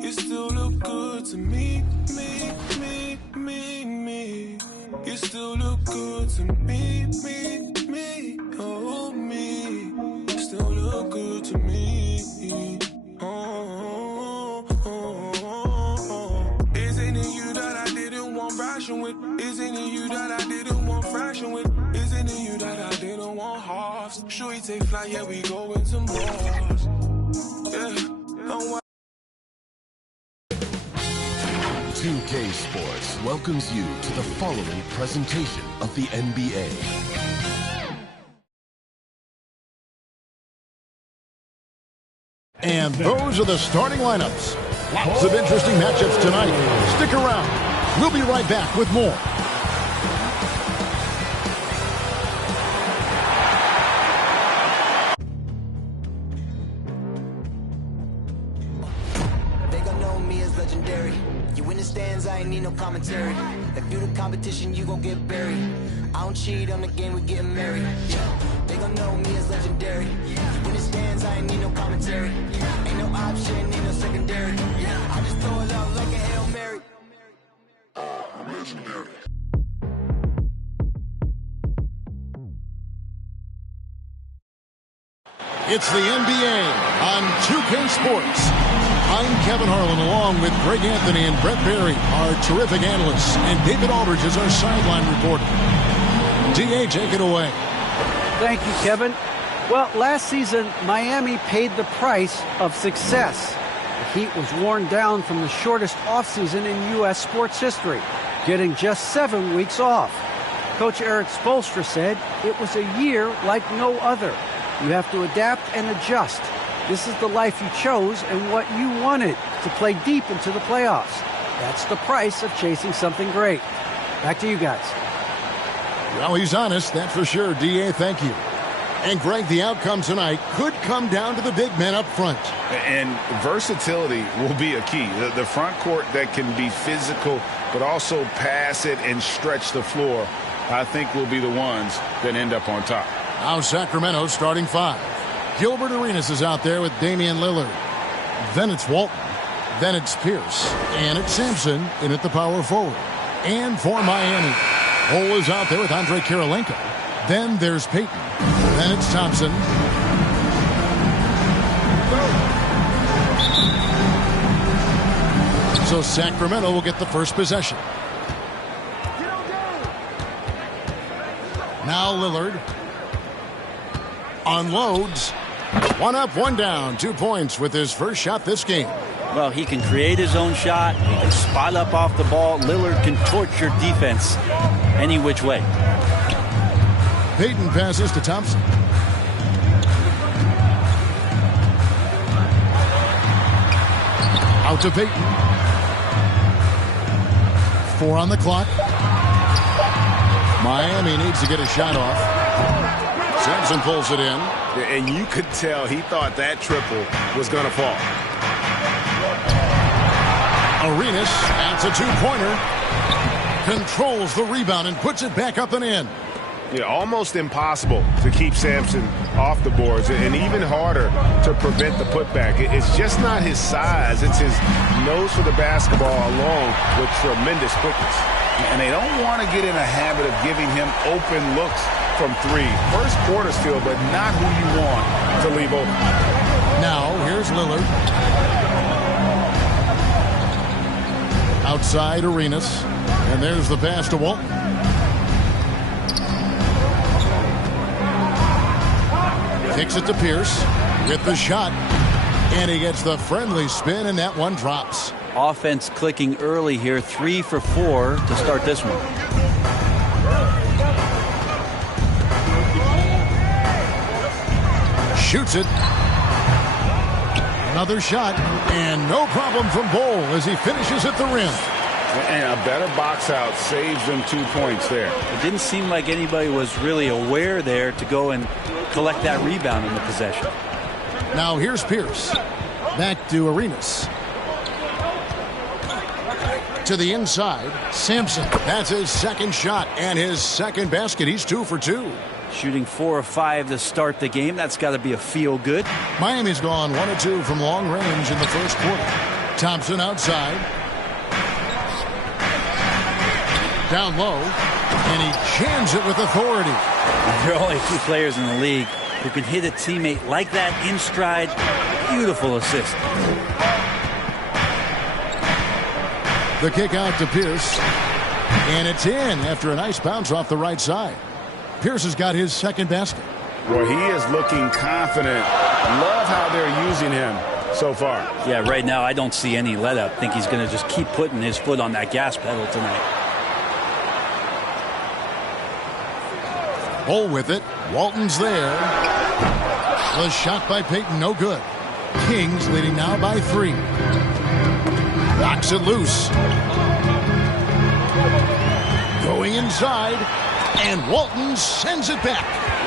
You still look good to me. You still look good to me. Oh, me. You still look good to me. Isn't it you that I didn't want ration with? Isn't it you that I didn't want fraction with? Isn't it you that I didn't want halves? Sure, we take flight, yeah, we go into Mars. Yeah, 2K Sports welcomes you to the following presentation of the NBA. And those are the starting lineups. Lots of interesting matchups tonight. Stick around. We'll be right back with more. They gon' know me as legendary. You in the stands, I ain't need no commentary. If you the competition, you gon' get buried. I don't cheat on the game, we getting married. Yeah. They gon' know me as legendary. You in the stands, I ain't need no commentary. Ain't no option, ain't no secondary. I just throw it out like a Hail Mary. I'm legendary. It's the NBA on 2K Sports. I'm Kevin Harlan, along with Greg Anthony and Brett Berry, our terrific analysts, and David Aldridge is our sideline reporter. D.A., take it away. Thank you, Kevin. Well, last season, Miami paid the price of success. The Heat was worn down from the shortest offseason in U.S. sports history, getting just 7 weeks off. Coach Eric Spoelstra said it was a year like no other. You have to adapt and adjust. This is the life you chose and what you wanted, to play deep into the playoffs. That's the price of chasing something great. Back to you guys. Well, he's honest, that's for sure. D.A., thank you. And, Greg, the outcome tonight could come down to the big men up front. And versatility will be a key. The front court that can be physical but also pass it and stretch the floor, I think, will be the ones that end up on top. Now Sacramento starting five. Gilbert Arenas is out there with Damian Lillard. Then it's Walton. Then it's Pierce. And it's Sampson in at the power forward. And for Miami, Cole is out there with Andre Kirilenko. Then there's Payton. Then it's Thompson. So Sacramento will get the first possession. Now Lillard unloads. One up, one down. 2 points with his first shot this game. Well, he can create his own shot. He can spot up off the ball. Lillard can torch your defense any which way. Payton passes to Thompson. Out to Payton. 4 on the clock. Miami needs to get a shot off. Sampson pulls it in. And you could tell he thought that triple was going to fall. Arenas adds a 2-pointer. Controls the rebound and puts it back up and in. Yeah, almost impossible to keep Sampson off the boards, and even harder to prevent the putback. It's just not his size. It's his nose for the basketball along with tremendous quickness. And they don't want to get in a habit of giving him open looks from 3. First quarter still, but not who you want to leave open. Now, here's Lillard. Outside Arenas. And there's the pass to Walton. Kicks it to Pierce with the shot. And he gets the friendly spin, and that one drops. Offense clicking early here. 3 for 4 to start this one. Shoots it. Another shot, and no problem from Bol as he finishes at the rim. And a better box out saves them 2 points there. It didn't seem like anybody was really aware there to go and collect that rebound in the possession. Now here's Pierce. Back to Arenas. To the inside, Sampson. That's his second shot and his second basket. He's 2 for 2. Shooting 4 of 5 to start the game. That's got to be a feel good. Miami's gone 1 of 2 from long range in the first quarter. Thompson outside. Down low. And he jams it with authority. There are only 2 players in the league who can hit a teammate like that in stride. Beautiful assist. The kick out to Pierce. And it's in after a nice bounce off the right side. Pierce has got his second basket. Well, he is looking confident. Love how they're using him so far. Yeah, right now I don't see any let up. Think he's going to just keep putting his foot on that gas pedal tonight. Bull with it. Walton's there. The shot by Payton, no good. Kings leading now by 3. Knocks it loose. Going inside, and Walton sends it back.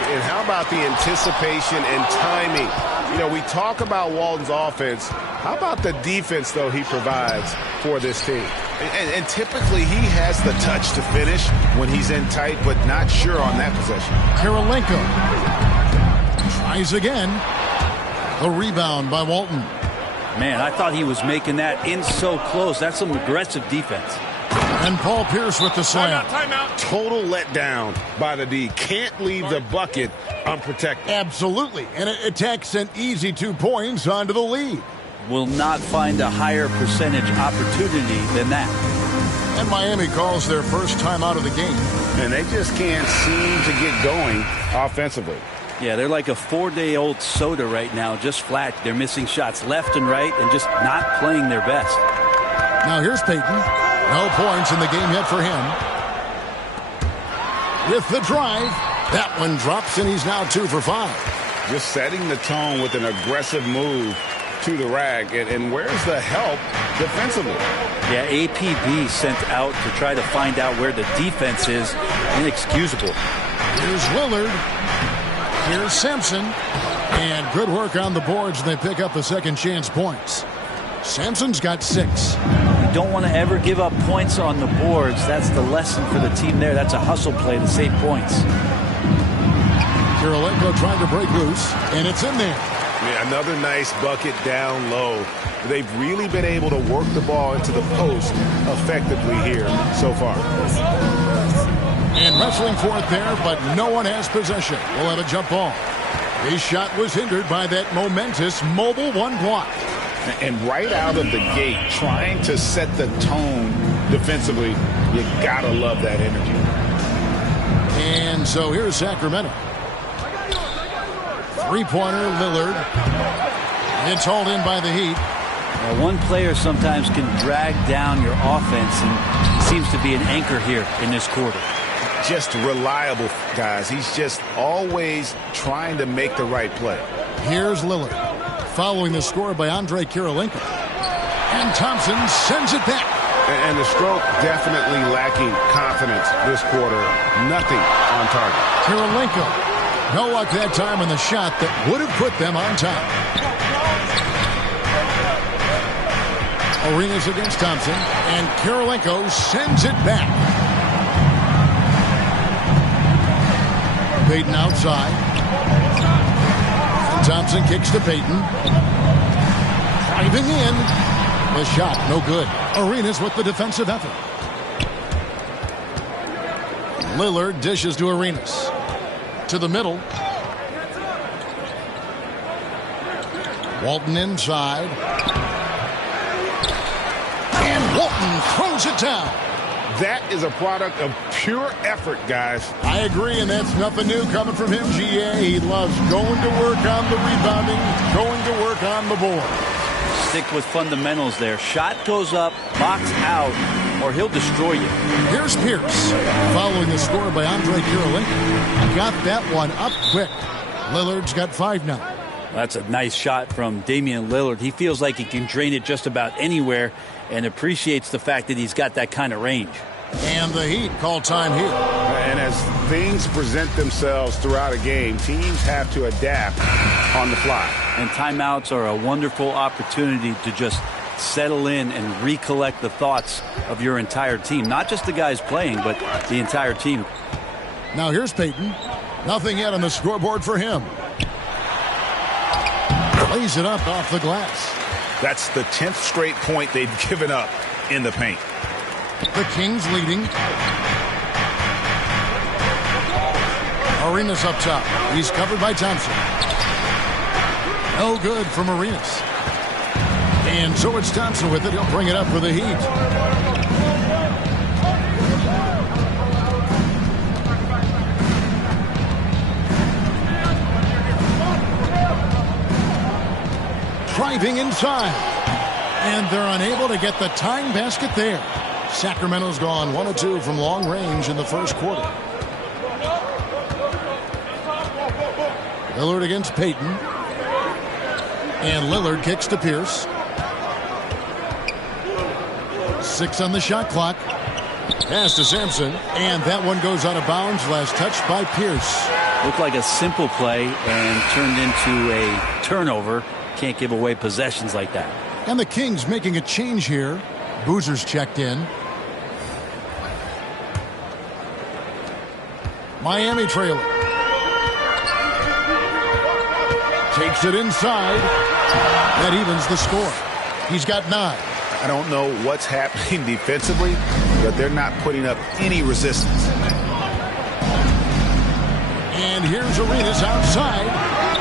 And how about the anticipation and timing? You know, we talk about Walton's offense. How about the defense, though, he provides for this team? And typically he has the touch to finish when he's in tight, but not sure on that possession. Kirilenko tries again. The rebound by Walton. Man, I thought he was making that in so close. That's some aggressive defense. And Paul Pierce with the slam. Timeout. Total letdown by the D. Can't leave the bucket unprotected. Absolutely. And it takes an easy 2 points onto the lead. Will not find a higher percentage opportunity than that. And Miami calls their first time out of the game. And they just can't seem to get going offensively. Yeah, they're like a 4-day-old soda right now, just flat. They're missing shots left and right and just not playing their best. Now here's Payton. No points in the game yet for him. With the drive, that one drops, and he's now 2 for 5. Just setting the tone with an aggressive move to the rack. And where's the help defensively? Yeah, APB sent out to try to find out where the defense is. Inexcusable. Here's Lillard. Here's Sampson. And good work on the boards, and they pick up the second chance points. Sampson's got 6. You don't want to ever give up points on the boards. That's the lesson for the team there. That's a hustle play to save points. Kirilenko trying to break loose, and it's in there. Yeah, another nice bucket down low. They've really been able to work the ball into the post effectively here so far. And wrestling for it there, but no one has possession. We'll have a jump ball. His shot was hindered by that momentous mobile 1 block. And right out of the gate, trying to set the tone defensively, you gotta love that energy. And so here's Sacramento. 3-pointer, Lillard. It's hauled in by the Heat. Now, one player sometimes can drag down your offense, and seems to be an anchor here in this quarter. Just reliable, guys. He's just always trying to make the right play. Here's Lillard. Following the score by Andre Kirilenko. And Thompson sends it back. And the stroke definitely lacking confidence this quarter. Nothing on target. Kirilenko. No luck that time on the shot that would have put them on top. Arenas against Thompson. And Kirilenko sends it back. Payton outside. Thompson kicks to Payton. Driving in. The shot, no good. Arenas with the defensive effort. Lillard dishes to Arenas. To the middle. Walton inside. And Walton throws it down. That is a product of pure effort, guys. I agree, and that's nothing new coming from him, GA. He loves going to work on the rebounding, going to work on the board. Stick with fundamentals there. Shot goes up, box out, or he'll destroy you. Here's Pierce. Following the score by Andre Kirilenko. Got that one up quick. Lillard's got 5 now. That's a nice shot from Damian Lillard. He feels like he can drain it just about anywhere and appreciates the fact that he's got that kind of range. And the Heat call time here. And as things present themselves throughout a game, teams have to adapt on the fly. And timeouts are a wonderful opportunity to just settle in and recollect the thoughts of your entire team. Not just the guys playing, but the entire team. Now here's Payton. Nothing yet on the scoreboard for him. Lays it up off the glass. That's the 10th straight point they've given up in the paint. The Kings leading. Arenas up top. He's covered by Thompson. No good from Arenas. And so it's Thompson with it. He'll bring it up for the Heat. Driving inside. And they're unable to get the tying basket there. Sacramento's gone 1 of 2 from long range in the first quarter. Lillard against Payton. And Lillard kicks to Pierce. 6 on the shot clock. Pass to Sampson. And that one goes out of bounds. Last touch by Pierce. Looked like a simple play and turned into a turnover. Can't give away possessions like that. And the Kings making a change here. Boozer's checked in. Miami trailing. Takes it inside. That evens the score. He's got 9. I don't know what's happening defensively, but they're not putting up any resistance. And here's Arenas outside.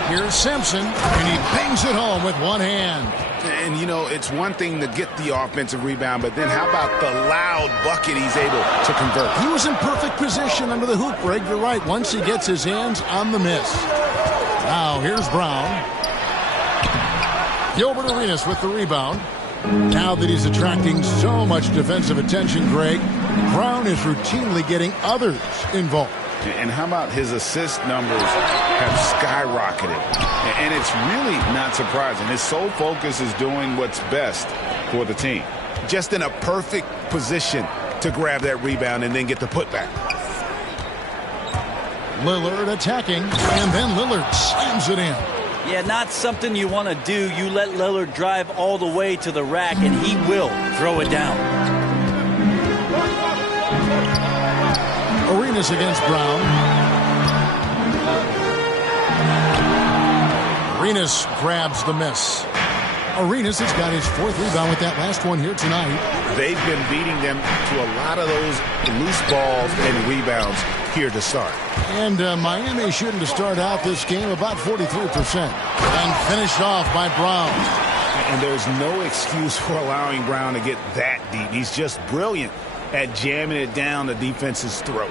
Here's Sampson, and he bangs it home with one hand. And, you know, it's one thing to get the offensive rebound, but then how about the loud bucket he's able to convert? He was in perfect position under the hoop, Greg. You're right, once he gets his hands on the miss. Now, here's Brown. Gilbert Arenas with the rebound. Now that he's attracting so much defensive attention, Greg, Brown is routinely getting others involved. And how about his assist numbers have skyrocketed? And it's really not surprising. His sole focus is doing what's best for the team. Just in a perfect position to grab that rebound and then get the putback. Lillard attacking, and then Lillard slams it in. Yeah, not something you want to do. You let Lillard drive all the way to the rack, and he will throw it down. Arenas against Brown. Arenas grabs the miss. Arenas has got his 4th rebound with that last one here tonight. They've been beating them to a lot of those loose balls and rebounds here to start. And Miami shooting to start out this game about 43%. And finished off by Brown. And there's no excuse for allowing Brown to get that deep. He's just brilliant at jamming it down the defense's throat.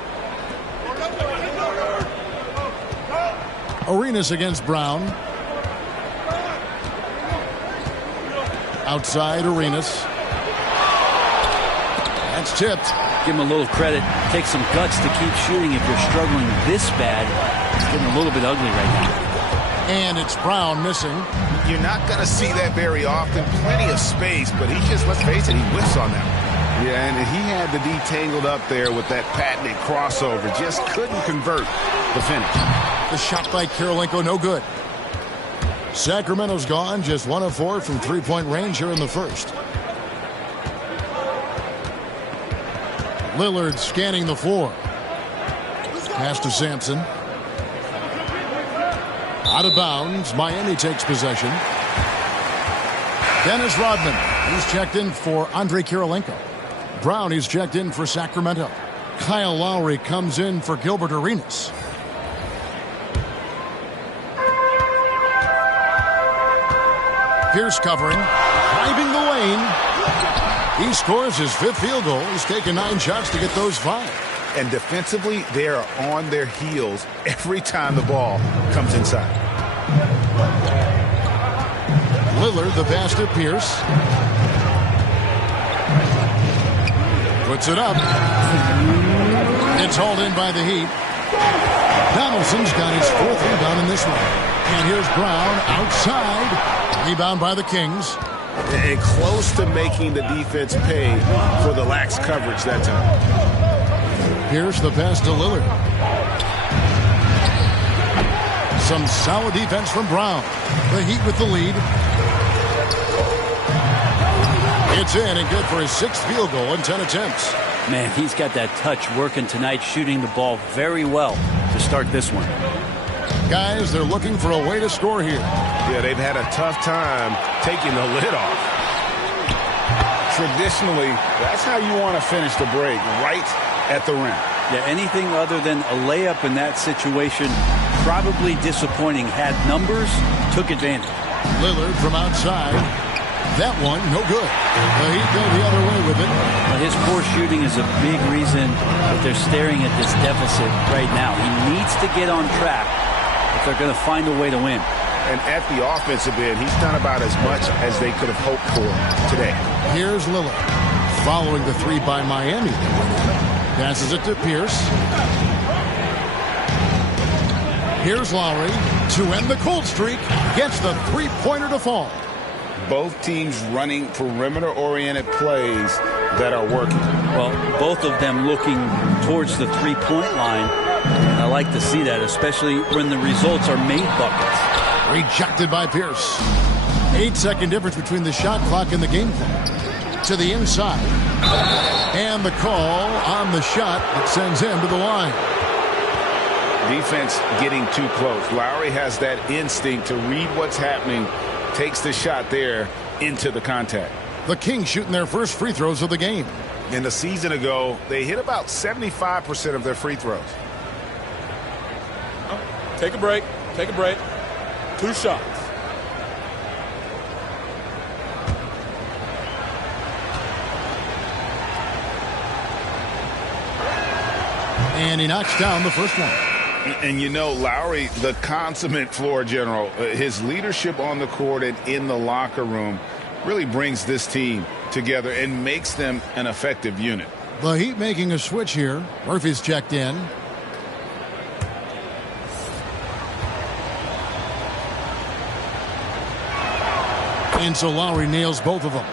Arenas against Brown. Outside Arenas. That's tipped. Give him a little credit. Take some guts to keep shooting if you're struggling this bad. It's getting a little bit ugly right now. And it's Brown missing. You're not going to see that very often. Plenty of space, but he just, let's face it, he whiffs on that. Yeah, and he had the D tangled up there with that patented crossover. Just couldn't convert the finish. The shot by Kirilenko, no good. Sacramento's gone, just 1 of 4 from three-point range here in the first. Lillard scanning the floor. Pass to Sampson. Out of bounds. Miami takes possession. Dennis Rodman. He's checked in for Andrei Kirilenko. Brown, he's checked in for Sacramento. Kyle Lowry comes in for Gilbert Arenas. Pierce covering. Driving the lane. He scores his 5th field goal. He's taken 9 shots to get those 5. And defensively, they are on their heels every time the ball comes inside. Lillard, the pass to Pierce. Puts it up. It's hauled in by the Heat. Donaldson's got his 4th rebound in this one. And here's Brown outside. Rebound by the Kings. And close to making the defense pay for the lax coverage that time. Here's the pass to Lillard. Some solid defense from Brown. The Heat with the lead. It's in and good for his 6th field goal in 10 attempts. Man, he's got that touch working tonight, shooting the ball very well. to start this one. Guys, they're looking for a way to score here. Yeah, they've had a tough time taking the lid off. Traditionally, that's how you want to finish the break, right at the rim. Yeah, anything other than a layup in that situation, probably disappointing. Had numbers, took advantage. Lillard from outside. That one, no good. The Heat go the other way with it. Well, his poor shooting is a big reason that they're staring at this deficit right now. He needs to get on track if they're going to find a way to win. And at the offensive end, he's done about as much as they could have hoped for today. Here's Lillard. Following the three by Miami. Passes it to Pierce. Here's Lowry to end the cold streak. Gets the three-pointer to fall. Both teams running perimeter-oriented plays that are working. Well, both of them looking towards the three-point line. And I like to see that, especially when the results are made buckets. Rejected by Pierce. 8-second difference between the shot clock and the game clock. To the inside. And the call on the shot that sends him to the line. Defense getting too close. Lowry has that instinct to read what's happening. Takes the shot there into the contact. The Kings shooting their first free throws of the game. And a season ago, they hit about 75% of their free throws. Take a break. Take a break. 2 shots. And he knocks down the first one. And you know, Lowry, the consummate floor general, his leadership on the court and in the locker room really brings this team together and makes them an effective unit. The Heat making a switch here. Murphy's checked in. And so Lowry nails both of them.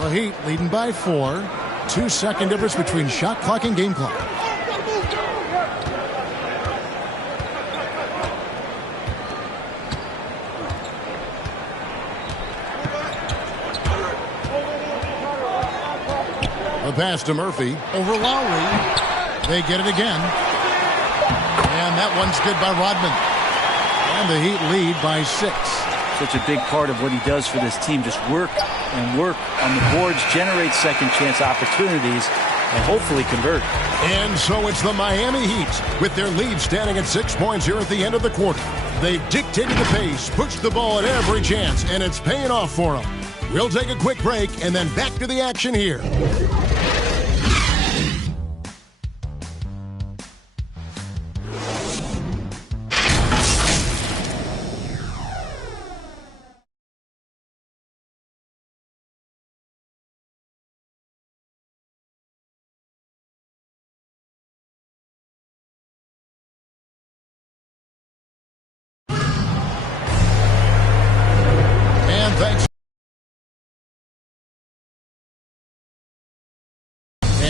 The Heat leading by 4. 2-second difference between shot clock and game clock. The pass to Murphy over Lowry. They get it again. And that one's good by Rodman. And the Heat lead by 6. Such a big part of what he does for this team. Just work and work on the boards, generate second chance opportunities, and hopefully convert. And so it's the Miami Heat with their lead standing at 6 points here at the end of the quarter. They've dictated the pace, pushed the ball at every chance, and it's paying off for them. We'll take a quick break and then back to the action here.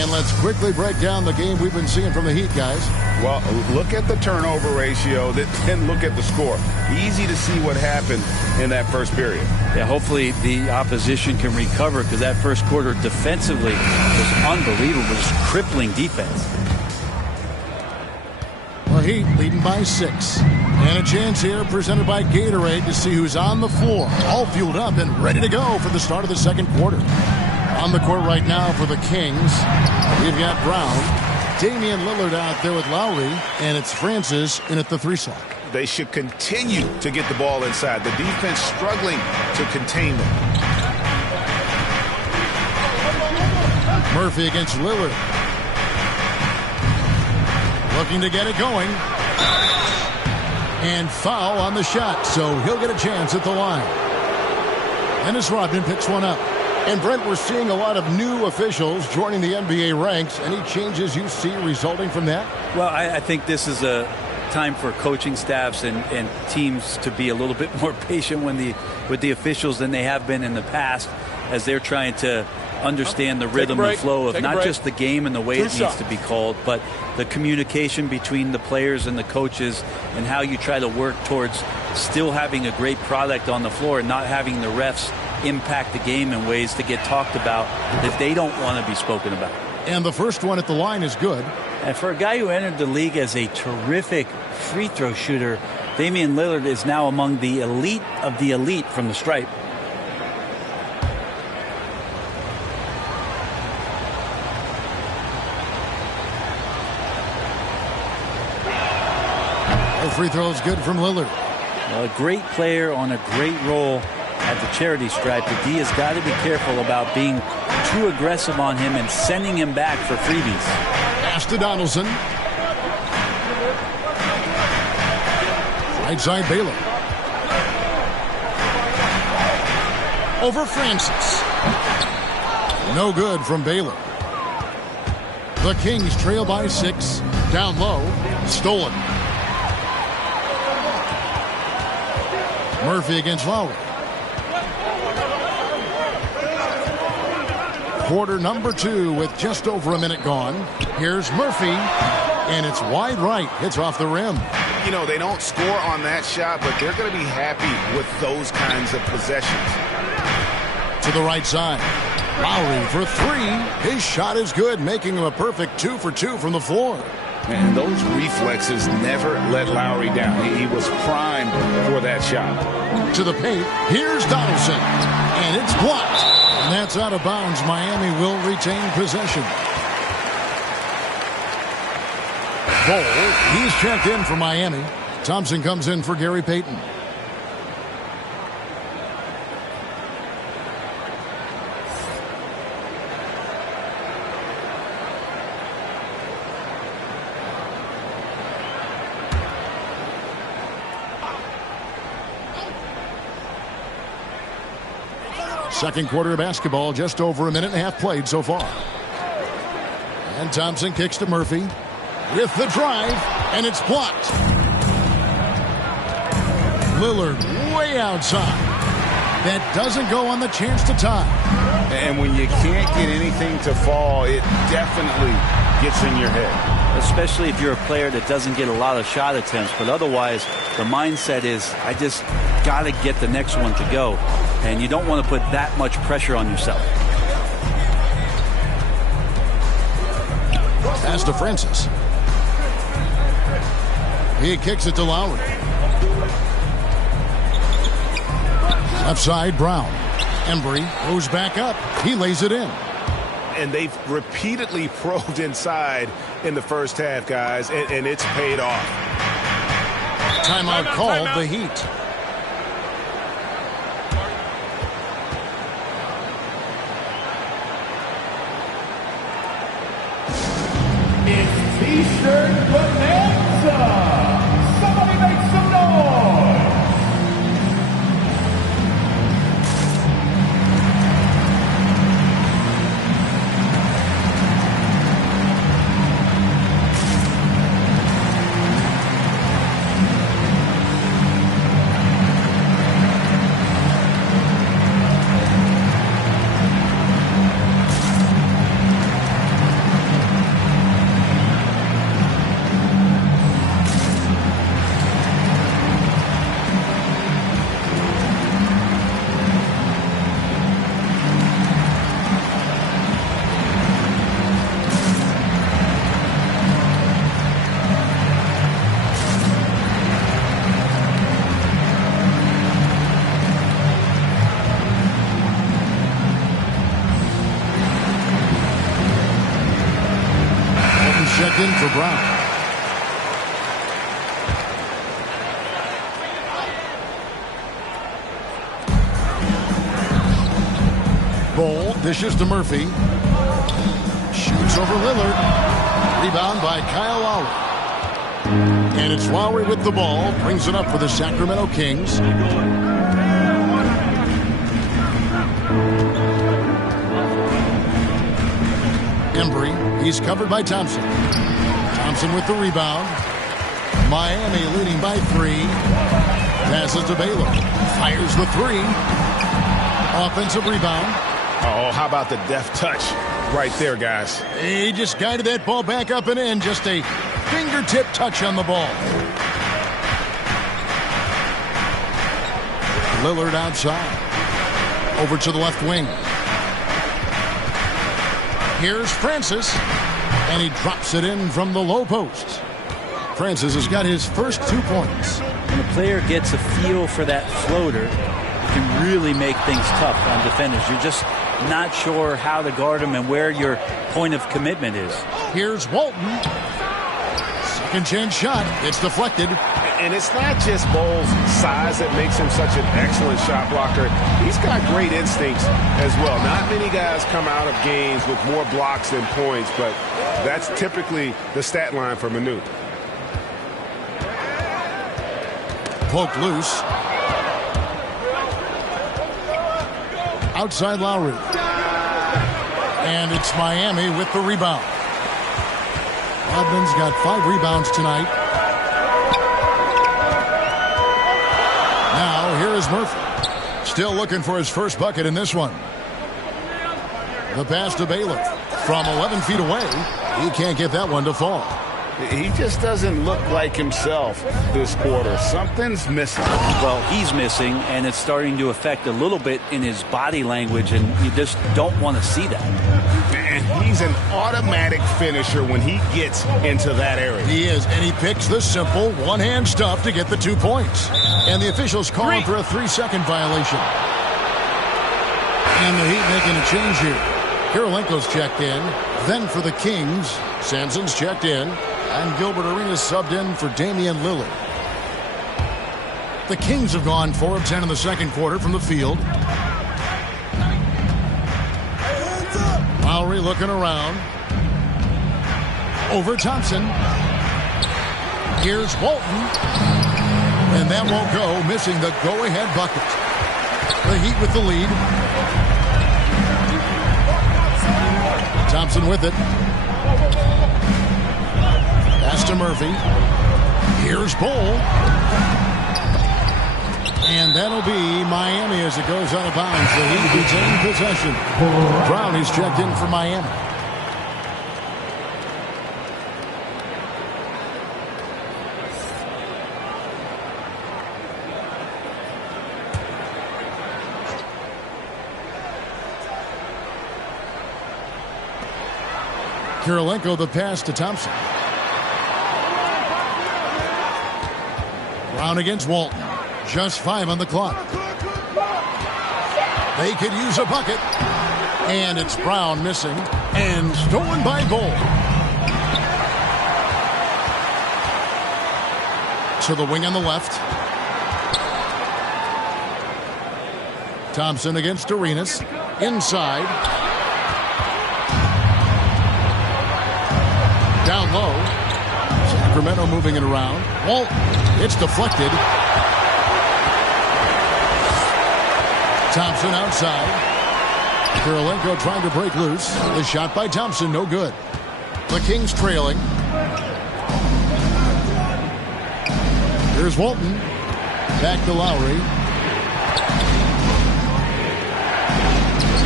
Let's quickly break down the game we've been seeing from the Heat, guys. Well, look at the turnover ratio, then look at the score. Easy to see what happened in that first period. Yeah, hopefully the opposition can recover because that first quarter defensively was unbelievable. Just crippling defense. The Heat leading by 6. And a chance here presented by Gatorade to see who's on the floor. All fueled up and ready to go for the start of the second quarter. On the court right now for the Kings, we've got Brown, Damian Lillard out there with Lowry, and it's Francis in at the 3 slot. They should continue to get the ball inside. The defense struggling to contain them. Murphy against Lillard. Looking to get it going. And foul on the shot, so he'll get a chance at the line. Dennis Rodman picks one up. And Brent, we're seeing a lot of new officials joining the NBA ranks. Any changes you see resulting from that? Well, I think this is a time for coaching staffs and teams to be a little bit more patient with the officials than they have been in the past, as they're trying to understand the rhythm and flow of not just the game and the way it needs to be called, but the communication between the players and the coaches and how you try to work towards still having a great product on the floor and not having the refs impact the game in ways to get talked about that they don't want to be spoken about. And the first one at the line is good. And for a guy who entered the league as a terrific free throw shooter, Damian Lillard is now among the elite of the elite from the stripe. The free throw is good from Lillard. Well, a great player on a great role at the charity stripe. The D has got to be careful about being too aggressive on him and sending him back for freebies. Pass to Donaldson. Right side Baylor. Over Francis. No good from Baylor. The Kings trail by 6. Down low. Stolen. Murphy against Lowry. Quarter number 2 with just over a minute gone. Here's Murphy, and it's wide right. It's off the rim. You know, they don't score on that shot, but they're going to be happy with those kinds of possessions. To the right side. Lowry for 3. His shot is good, making him a perfect 2 for 2 from the floor. And those reflexes never let Lowry down. He was primed for that shot. To the paint. Here's Donaldson. And it's blocked. And that's out of bounds. Miami will retain possession. Bol, he's checked in for Miami. Thompson comes in for Gary Payton. Second quarter of basketball, just over a minute and a half played so far. And Thompson kicks to Murphy with the drive, and it's blocked. Lillard way outside. That doesn't go on the chance to tie. And when you can't get anything to fall, it definitely gets in your head. Especially if you're a player that doesn't get a lot of shot attempts. But otherwise, the mindset is, I just got to get the next one to go. And you don't want to put that much pressure on yourself. Pass to Francis. He kicks it to Lowry. Left side, Brown. Embry goes back up. He lays it in. And they've repeatedly probed inside in the first half, guys, and it's paid off. Timeout called, the Heat. It's T-shirt bonanza. Somebody make some noise. Checked in for Brown. Bol dishes to Murphy. Shoots over Lillard. Rebound by Kyle Lowry. And it's Lowry with the ball. Brings it up for the Sacramento Kings. Embry. He's covered by Thompson. Thompson with the rebound. Miami leading by 3. Passes to Baylor. Fires the 3. Offensive rebound. Oh, how about the deft touch right there, guys? He just guided that ball back up and in. Just a fingertip touch on the ball. Lillard outside. Over to the left wing. Here's Francis. And he drops it in from the low post. Francis has got his first 2 points. When a player gets a feel for that floater, it can really make things tough on defenders. You're just not sure how to guard them and where your point of commitment is. Here's Walton. Second chance shot. It's deflected. And it's not just Bowles' size that makes him such an excellent shot blocker. He's got great instincts as well. Not many guys come out of games with more blocks than points, but that's typically the stat line for Manute. Poked loose. Outside Lowry. And it's Miami with the rebound. Rodman's got 5 rebounds tonight. Now, here is Murphy. Still looking for his first bucket in this one. The pass to Baylor. From 11 feet away, he can't get that one to fall. He just doesn't look like himself this quarter. Something's missing. Well, he's missing, and it's starting to affect a little bit in his body language, and you just don't want to see that. And he's an automatic finisher when he gets into that area. He is, and he picks the simple one-hand stuff to get the 2 points. And the officials call him for a 3-second violation. And the Heat making a change here. Kirilenko's checked in. Then for the Kings, Sampson's checked in. And Gilbert Arenas subbed in for Damian Lillard. The Kings have gone 4 of 10 in the second quarter from the field. Lowry looking around. Over Thompson. Here's Walton. And that won't go, missing the go-ahead bucket. The Heat with the lead. Thompson with it. Pass to Murphy. Here's Bol. And that'll be Miami as it goes out of bounds. The Heat retain possession. Brown is checked in for Miami. Kirilenko the pass to Thompson. Brown against Walton. Just 5 on the clock. They could use a bucket. And it's Brown missing. And stolen by Bol. To the wing on the left. Thompson against Arenas. Inside. Down low. Sacramento moving it around. Walton. It's deflected. Thompson outside. Kirilenko trying to break loose. The shot by Thompson, no good. The Kings trailing. Here's Walton. Back to Lowry.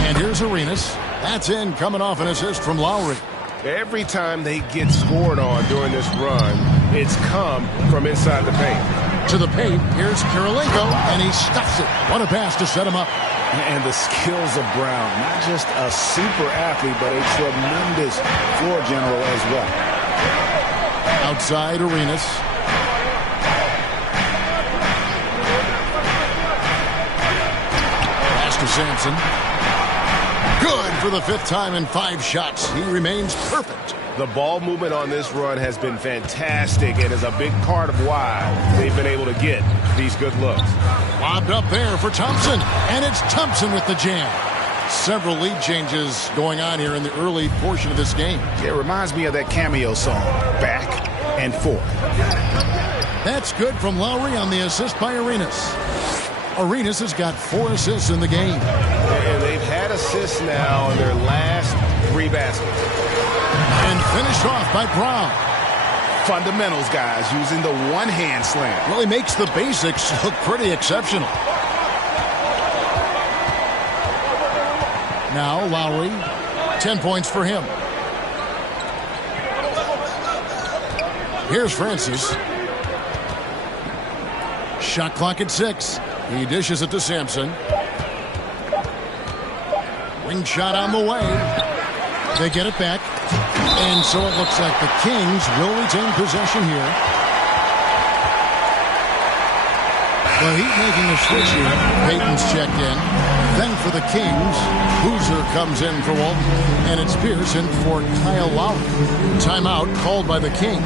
And here's Arenas. That's in, coming off an assist from Lowry. Every time they get scored on during this run, it's come from inside the paint. To the paint, here's Kirilenko, and he stuffs it. What a pass to set him up. And the skills of Brown, not just a super athlete, but a tremendous floor general as well. Outside Arenas. Pass to Sampson. Good for the 5th time in 5 shots. He remains perfect. The ball movement on this run has been fantastic and is a big part of why they've been able to get these good looks. Lobbed up there for Thompson, and it's Thompson with the jam. Several lead changes going on here in the early portion of this game. It reminds me of that cameo song, Back and Forth. That's good from Lowry on the assist by Arenas. Arenas has got 4 assists in the game. And they've had assists now in their last 3 baskets. And finished off by Brown. Fundamentals, guys, using the one-hand slam. Well, he makes the basics look pretty exceptional. Now Lowry, 10 points for him. Here's Francis. Shot clock at 6. He dishes it to Sampson. Wing shot on the way. They get it back. And so it looks like the Kings will retain possession here. The Heat making a switch here. Payton's checked in. Then for the Kings, Boozer comes in for Walton. And it's Pierce in for Kyle Lowry. Timeout called by the Kings.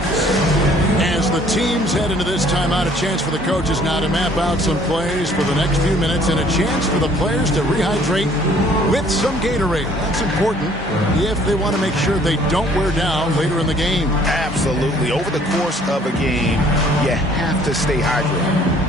As the teams head into this timeout, a chance for the coaches now to map out some plays for the next few minutes and a chance for the players to rehydrate with some Gatorade. That's important if they want to make sure they don't wear down later in the game. Absolutely. Over the course of a game, you have to stay hydrated.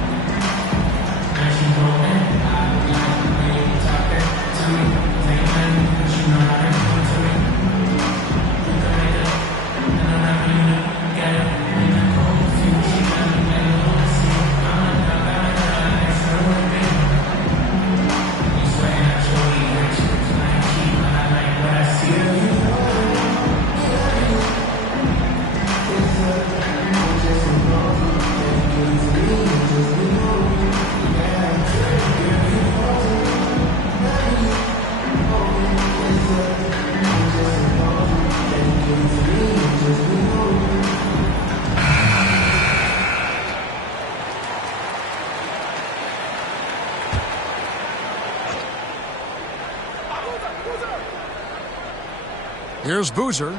Here's Boozer.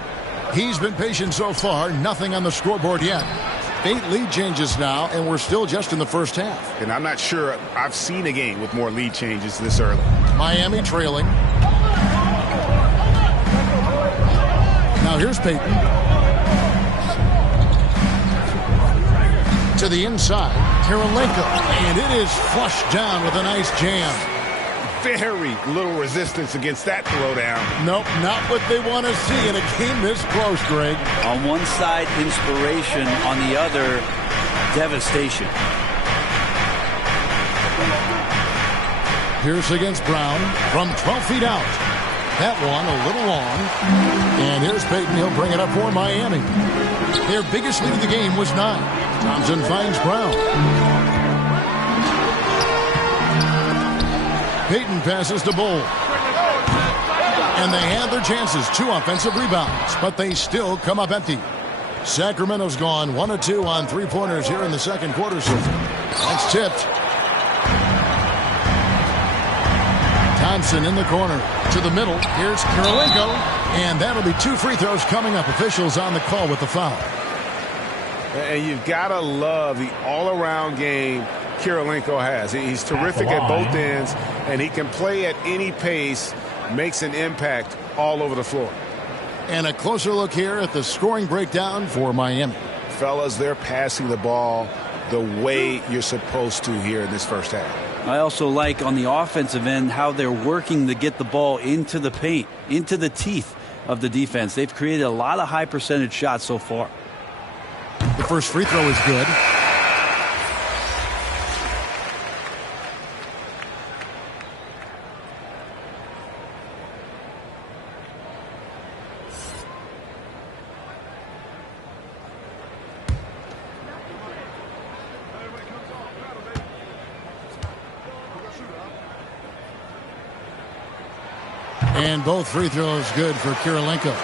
He's been patient so far. Nothing on the scoreboard yet. 8 lead changes now, and we're still just in the first half. And I'm not sure I've seen a game with more lead changes this early. Miami trailing. Now here's Payton. To the inside. Karolinko. And it is flushed down with a nice jam. Very little resistance against that throwdown. Nope, not what they want to see in a game this close, Greg. On one side, inspiration. On the other, devastation. Pierce against Brown from 12 feet out. That one a little long. And here's Payton. He'll bring it up for Miami. Their biggest lead of the game was 9. Thompson finds Brown. Payton passes to Bull. And they had their chances. 2 offensive rebounds, but they still come up empty. Sacramento's gone 1 of 2 on 3-pointers here in the second quarter so far. That's tipped. Thompson in the corner to the middle. Here's Karolinko. And that'll be 2 free throws coming up. Officials on the call with the foul. And you've got to love the all-around game Karolinko has. He's terrific at both ends, and he can play at any pace, makes an impact all over the floor. And a closer look here at the scoring breakdown for Miami. Fellas, they're passing the ball the way you're supposed to here in this first half. I also like on the offensive end how they're working to get the ball into the paint, into the teeth of the defense. They've created a lot of high percentage shots so far. The first free throw is good. And both free throws good for Karolinko.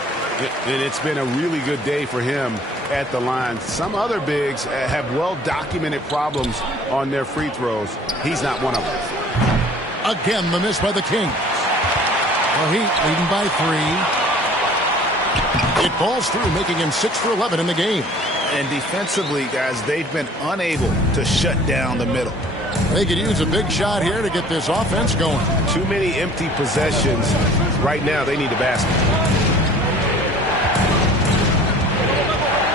It's been a really good day for him at the line. Some other bigs have well-documented problems on their free throws. He's not one of them. Again, the miss by the Kings. The Heat leading by 3. It falls through, making him 6 for 11 in the game. And defensively, guys, they've been unable to shut down the middle. They could use a big shot here to get this offense going. Too many empty possessions. Right now, they need a basket.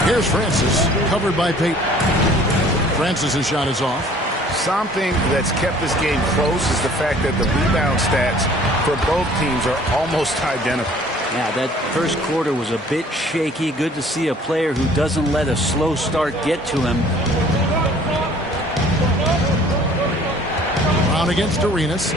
Here's Francis, covered by Payton. Francis' shot is off. Something that's kept this game close is the fact that the rebound stats for both teams are almost identical. Yeah, that first quarter was a bit shaky. Good to see a player who doesn't let a slow start get to him. Brown against Arenas.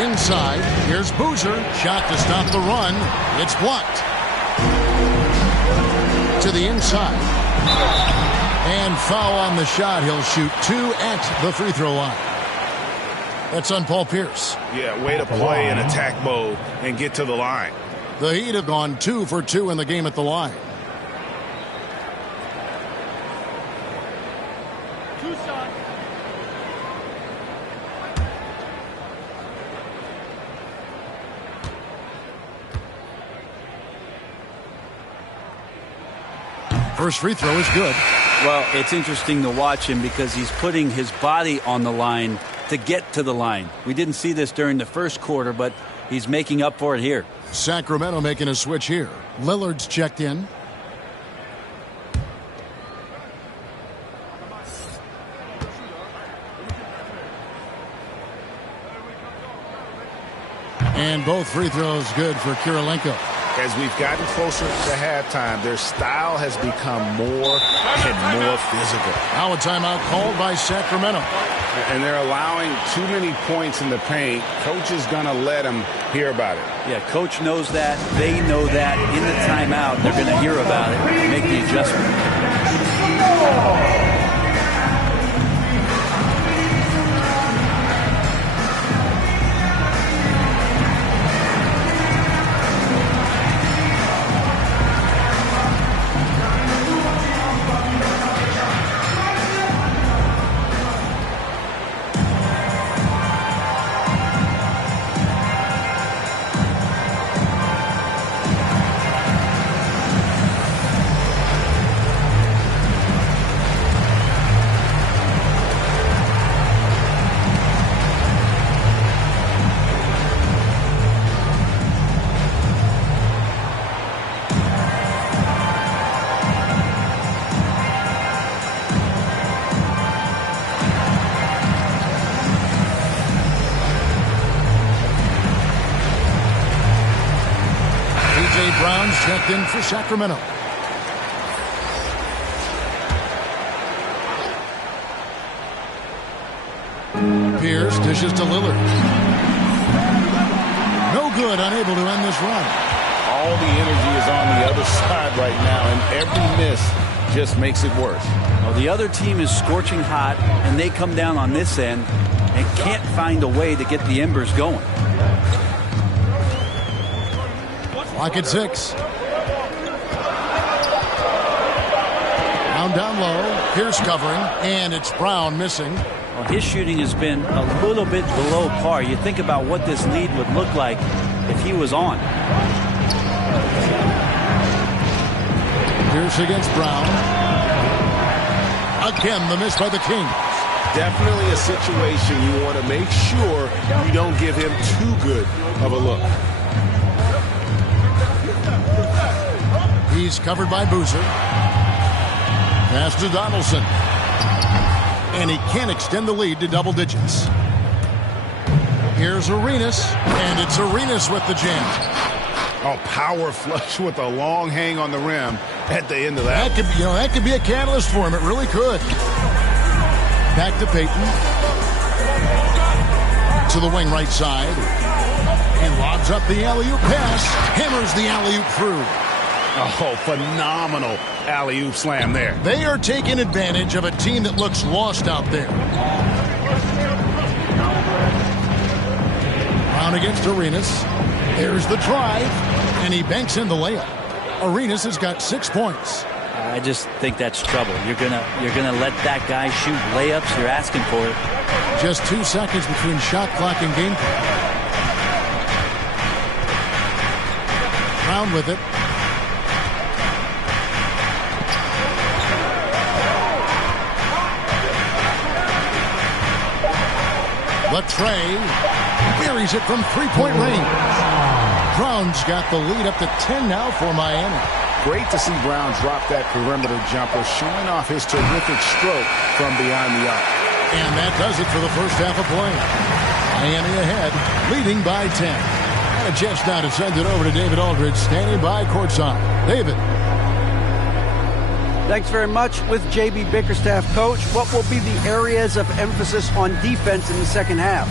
Inside, here's Boozer. Shot to stop the run. It's blocked. To the inside. And foul on the shot. He'll shoot 2 at the free throw line. That's on Paul Pierce. Yeah, way to play in attack mode and get to the line. The Heat have gone 2 for 2 in the game at the line. First free throw is good. Well, it's interesting to watch him because he's putting his body on the line to get to the line. We didn't see this during the first quarter, but he's making up for it here. Sacramento making a switch here. Lillard's checked in. And both free throws good for Kirilenko. As we've gotten closer to halftime, their style has become more and more physical. Now a timeout called by Sacramento. And they're allowing too many points in the paint. Coach is going to let them hear about it. Yeah, coach knows that. They know that. In the timeout, they're going to hear about it and make the adjustment. Brown's checked in for Sacramento. Pierce dishes to Lillard. No good, unable to end this run. All the energy is on the other side right now, and every miss just makes it worse. Well, the other team is scorching hot, and they come down on this end and can't find a way to get the embers going. Clock at 6. Brown down low. Pierce covering, and it's Brown missing. Well, his shooting has been a little bit below par. You think about what this lead would look like if he was on. Pierce against Brown. Again, the miss by the Kings. Definitely a situation you want to make sure you don't give him too good of a look. He's covered by Boozer. Pass to Donaldson. And he can't extend the lead to double digits. Here's Arenas, and it's Arenas with the jam. Oh, power flush with a long hang on the rim at the end of that. That could be a catalyst for him. It really could. Back to Payton. To the wing right side. And lobs up the alley-oop pass. Hammers the alley-oop through. Oh, phenomenal alley-oop slam there. They are taking advantage of a team that looks lost out there. Brown against Arenas. There's the drive, and he banks in the layup. Arenas has got 6 points. I just think that's trouble. You're gonna let that guy shoot layups. You're asking for it. Just 2 seconds between shot clock and game clock. Brown with it. Latrey buries it from three-point range. Brown's got the lead up to 10 now for Miami. Great to see Brown drop that perimeter jumper, showing off his terrific stroke from behind the arc. And that does it for the first half of play. Miami ahead, leading by 10. And a chance now to send it over to David Aldridge, standing by courtside. David. Thanks very much. With J.B. Bickerstaff, Coach, what will be the areas of emphasis on defense in the second half?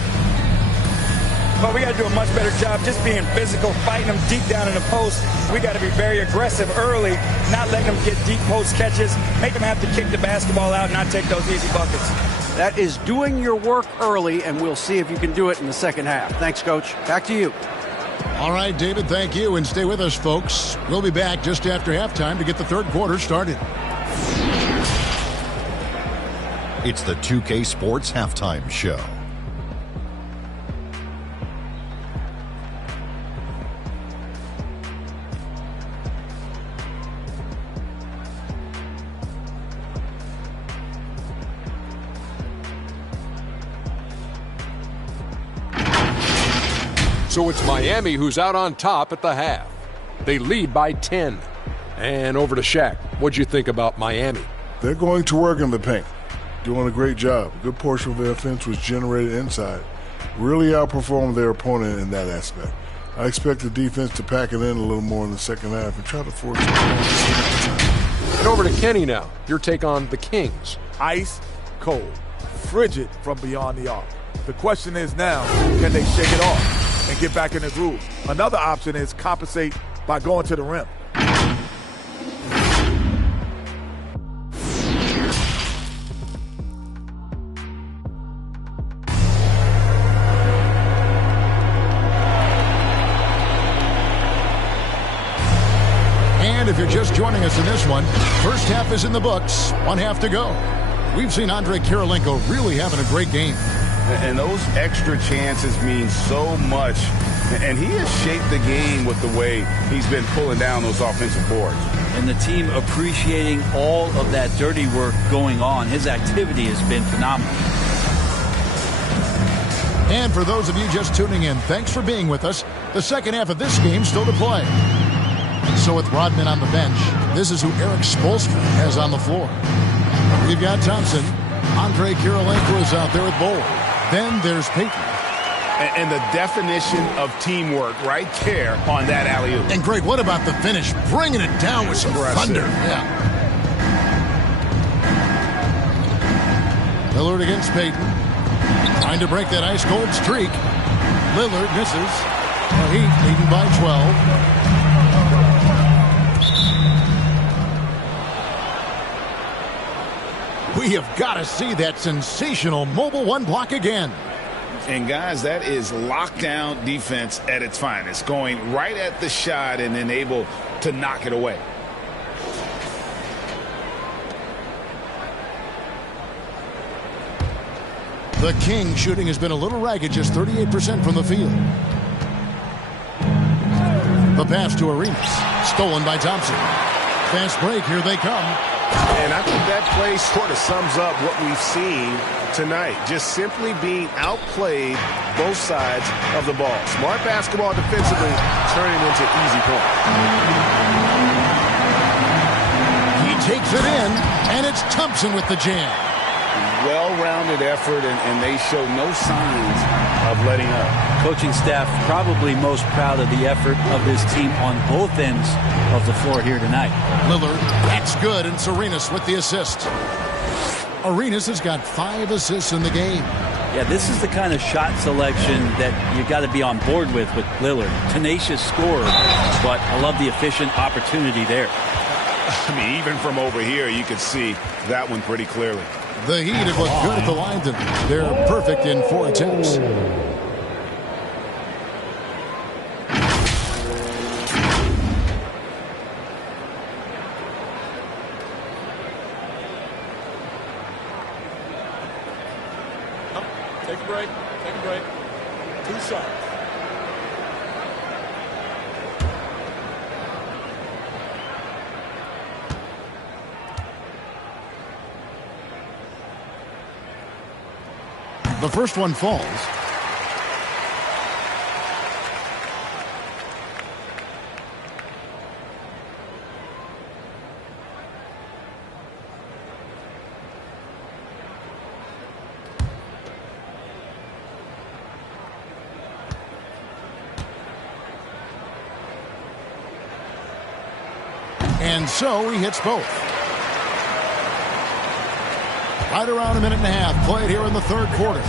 Well, we got to do a much better job just being physical, fighting them deep down in the post. We got to be very aggressive early, not letting them get deep post catches, make them have to kick the basketball out and not take those easy buckets. That is doing your work early, and we'll see if you can do it in the second half. Thanks, Coach. Back to you. All right, David, thank you. And stay with us, folks. We'll be back just after halftime to get the third quarter started. It's the 2K Sports Halftime Show. So it's Miami who's out on top at the half. They lead by 10. And over to Shaq. What'd you think about Miami? They're going to work in the paint. Doing a great job. A good portion of their offense was generated inside. Really outperformed their opponent in that aspect. I expect the defense to pack it in a little more in the second half and try to force it. And over to Kenny now. Your take on the Kings. Ice cold. Frigid from beyond the arc. The question is now, can they shake it off and get back in the groove? Another option is compensate by going to the rim. And if you're just joining us in this one, first half is in the books, one half to go. We've seen Andrei Kirilenko really having a great game. And those extra chances mean so much. And he has shaped the game with the way he's been pulling down those offensive boards. And the team appreciating all of that dirty work going on. His activity has been phenomenal. And for those of you just tuning in, thanks for being with us. The second half of this game still to play. So with Rodman on the bench, this is who Eric Spoelstra has on the floor. We've got Thompson. Andrei Kirilenko is out there with Bowl. Then there's Payton. And the definition of teamwork right there on that alley-oop. And Greg, what about the finish? Bringing it down with some thunder. Yeah. Lillard against Payton. Trying to break that ice-cold streak. Lillard misses. The Heat leading by 12. We have got to see that sensational mobile one block again. And guys, that is lockdown defense at its finest. Going right at the shot and then able to knock it away. The King shooting has been a little ragged, just 38% from the field. The pass to Arenas. Stolen by Thompson. Fast break, here they come. And I think that play sort of sums up what we've seen tonight. Just simply being outplayed both sides of the ball. Smart basketball defensively, turning into easy points. He takes it in, and it's Thompson with the jam. Well-rounded effort, and they show no signs of letting up. Coaching staff probably most proud of the effort of this team on both ends of the floor here tonight. Lillard, that's good, and Arenas with the assist. Arenas has got 5 assists in the game. Yeah, this is the kind of shot selection that you got to be on board with Lillard. Tenacious scorer, but I love the efficient opportunity there. I mean, even from over here, you could see that one pretty clearly. The Heat have looked good at the line tonight. They're perfect in 4 attempts. Take a break. Take a break. 2 shots. The first one falls. And so he hits both. Right around a minute and a half played here in the third quarter.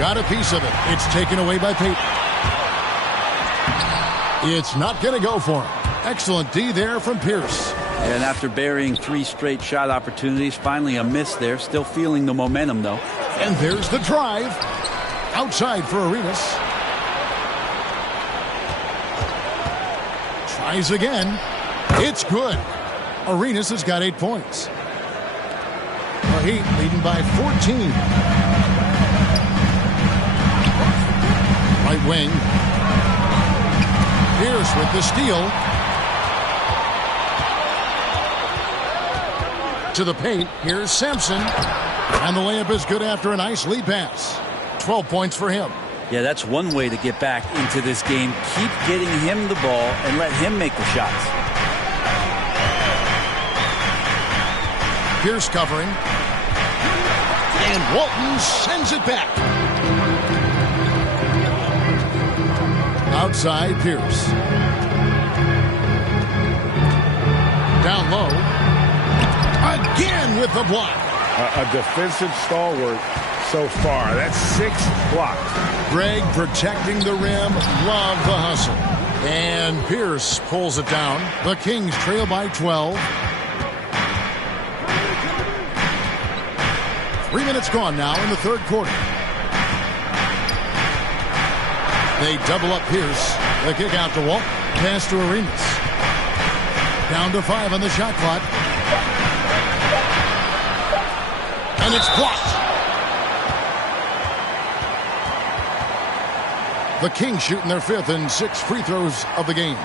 Got a piece of it. It's taken away by Peyton. It's not going to go for him. Excellent D there from Pierce. And after burying 3 straight shot opportunities, finally a miss there. Still feeling the momentum, though. And there's the drive. Outside for Arenas. Tries again. It's good. Arenas has got 8 points. The Heat leading by 14. Right wing. Pierce with the steal. To the paint. Here's Sampson. And the layup is good after a nice lead pass. 12 points for him. Yeah, that's one way to get back into this game. Keep getting him the ball and let him make the shots. Pierce covering. And Walton sends it back. Outside Pierce. Down low. Again with the block. A defensive stalwart so far. That's 6 blocks. Greg protecting the rim. Love the hustle. And Pierce pulls it down. The Kings trail by 12. 3 minutes gone now in the third quarter. They double up Pierce. The kick out to Walt. Pass to Arenas. Down to 5 on the shot clock. And it's blocked. The Kings shooting their 5th and 6th free throws of the game.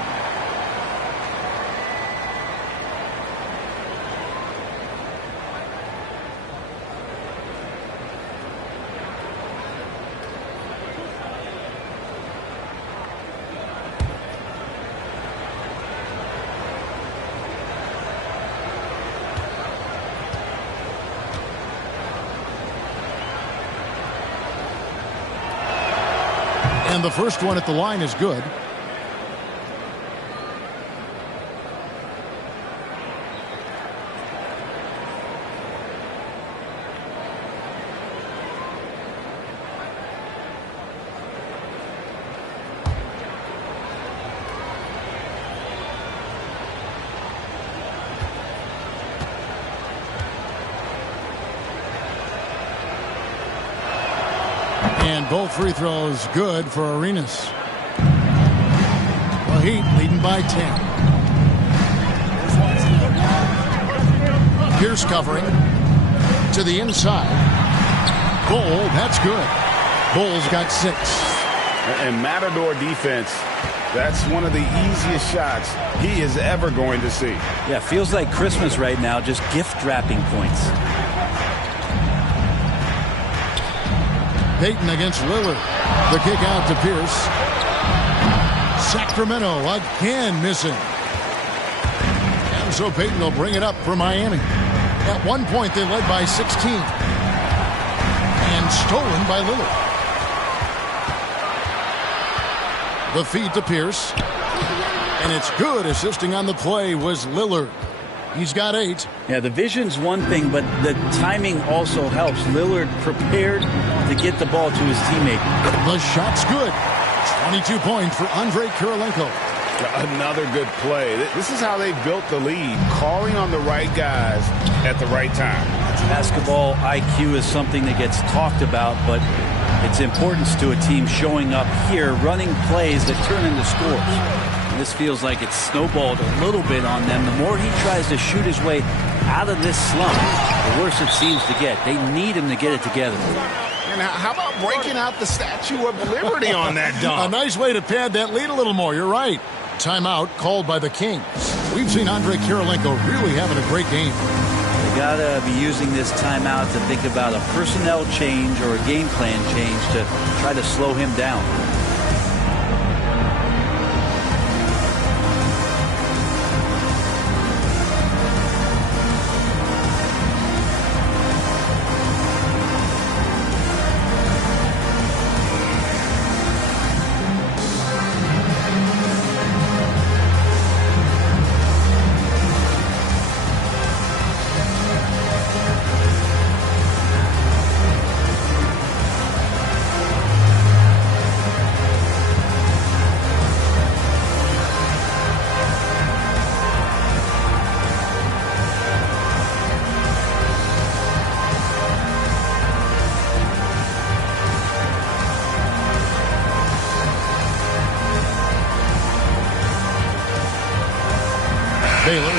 And the first one at the line is good. And both free throws good for Arenas. The Heat leading by 10. Pierce covering to the inside. Bull, that's good. Bull's got 6. And Matador defense, that's one of the easiest shots he is ever going to see. Yeah, feels like Christmas right now, just gift wrapping points. Peyton against Lillard. The kick out to Pierce. Sacramento again missing. And so Peyton will bring it up for Miami. At one point they led by 16. And stolen by Lillard. The feed to Pierce. And it's good. Assisting on the play was Lillard. He's got 8. Yeah, the vision's one thing, but the timing also helps. Lillard prepared to get the ball to his teammate. The shot's good. 22 points for Andrei Kirilenko. Another good play. This is how they built the lead, calling on the right guys at the right time. Basketball IQ is something that gets talked about, but its importance to a team showing up here, running plays that turn into scores. This feels like it's snowballed a little bit on them. The more he tries to shoot his way out of this slump, the worse it seems to get. They need him to get it together. And how about breaking out the Statue of Liberty on that dunk? A nice way to pad that lead a little more. You're right. Timeout called by the Kings. We've seen Andrei Kirilenko really having a great game. They got to be using this timeout to think about a personnel change or a game plan change to try to slow him down.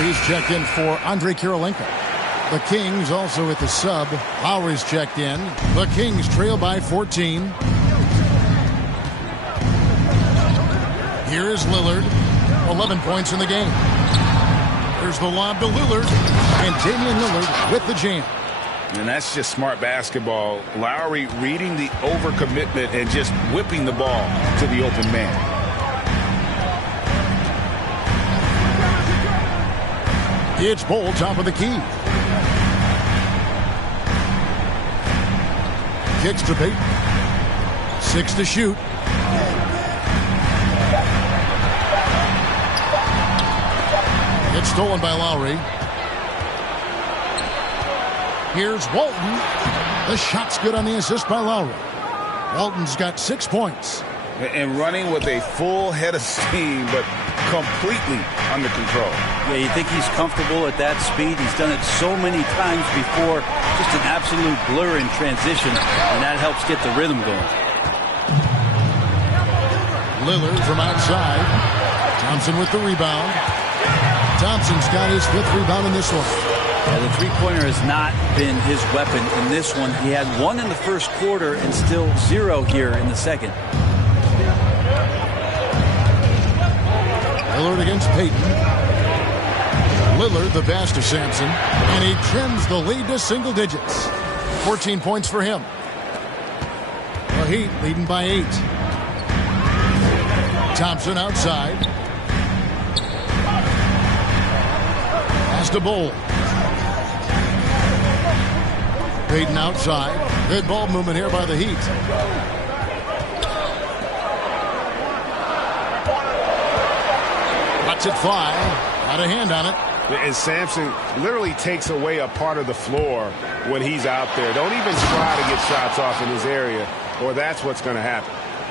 He's checked in for Andre Kirilenko. The Kings also with the sub. Lowry's checked in. The Kings trail by 14. Here is Lillard. 11 points in the game. Here's the lob to Lillard. And Damian Lillard with the jam. And that's just smart basketball. Lowry reading the overcommitment and just whipping the ball to the open man. It's Bol, top of the key. Kicks to Payton. 6 to shoot. It's stolen by Lowry. Here's Walton. The shot's good on the assist by Lowry. Walton's got 6 points. And running with a full head of steam, but completely under control. Yeah, you think he's comfortable at that speed. He's done it so many times before. Just an absolute blur in transition, and that helps get the rhythm going. Lillard from outside. Thompson with the rebound. Thompson's got his 5th rebound in this one. Yeah, the three-pointer has not been his weapon in this one. He had 1 in the first quarter and still 0 here in the second. Lillard against Payton. Lillard the pass to Sampson, and he trims the lead to single digits. 14 points for him. The Heat leading by 8. Thompson outside. Pass to Bol. Payton outside. Good ball movement here by the Heat. Lets it fly. Got a hand on it. And Sampson literally takes away a part of the floor when he's out there. Don't even try to get shots off in his area, or that's what's going to happen.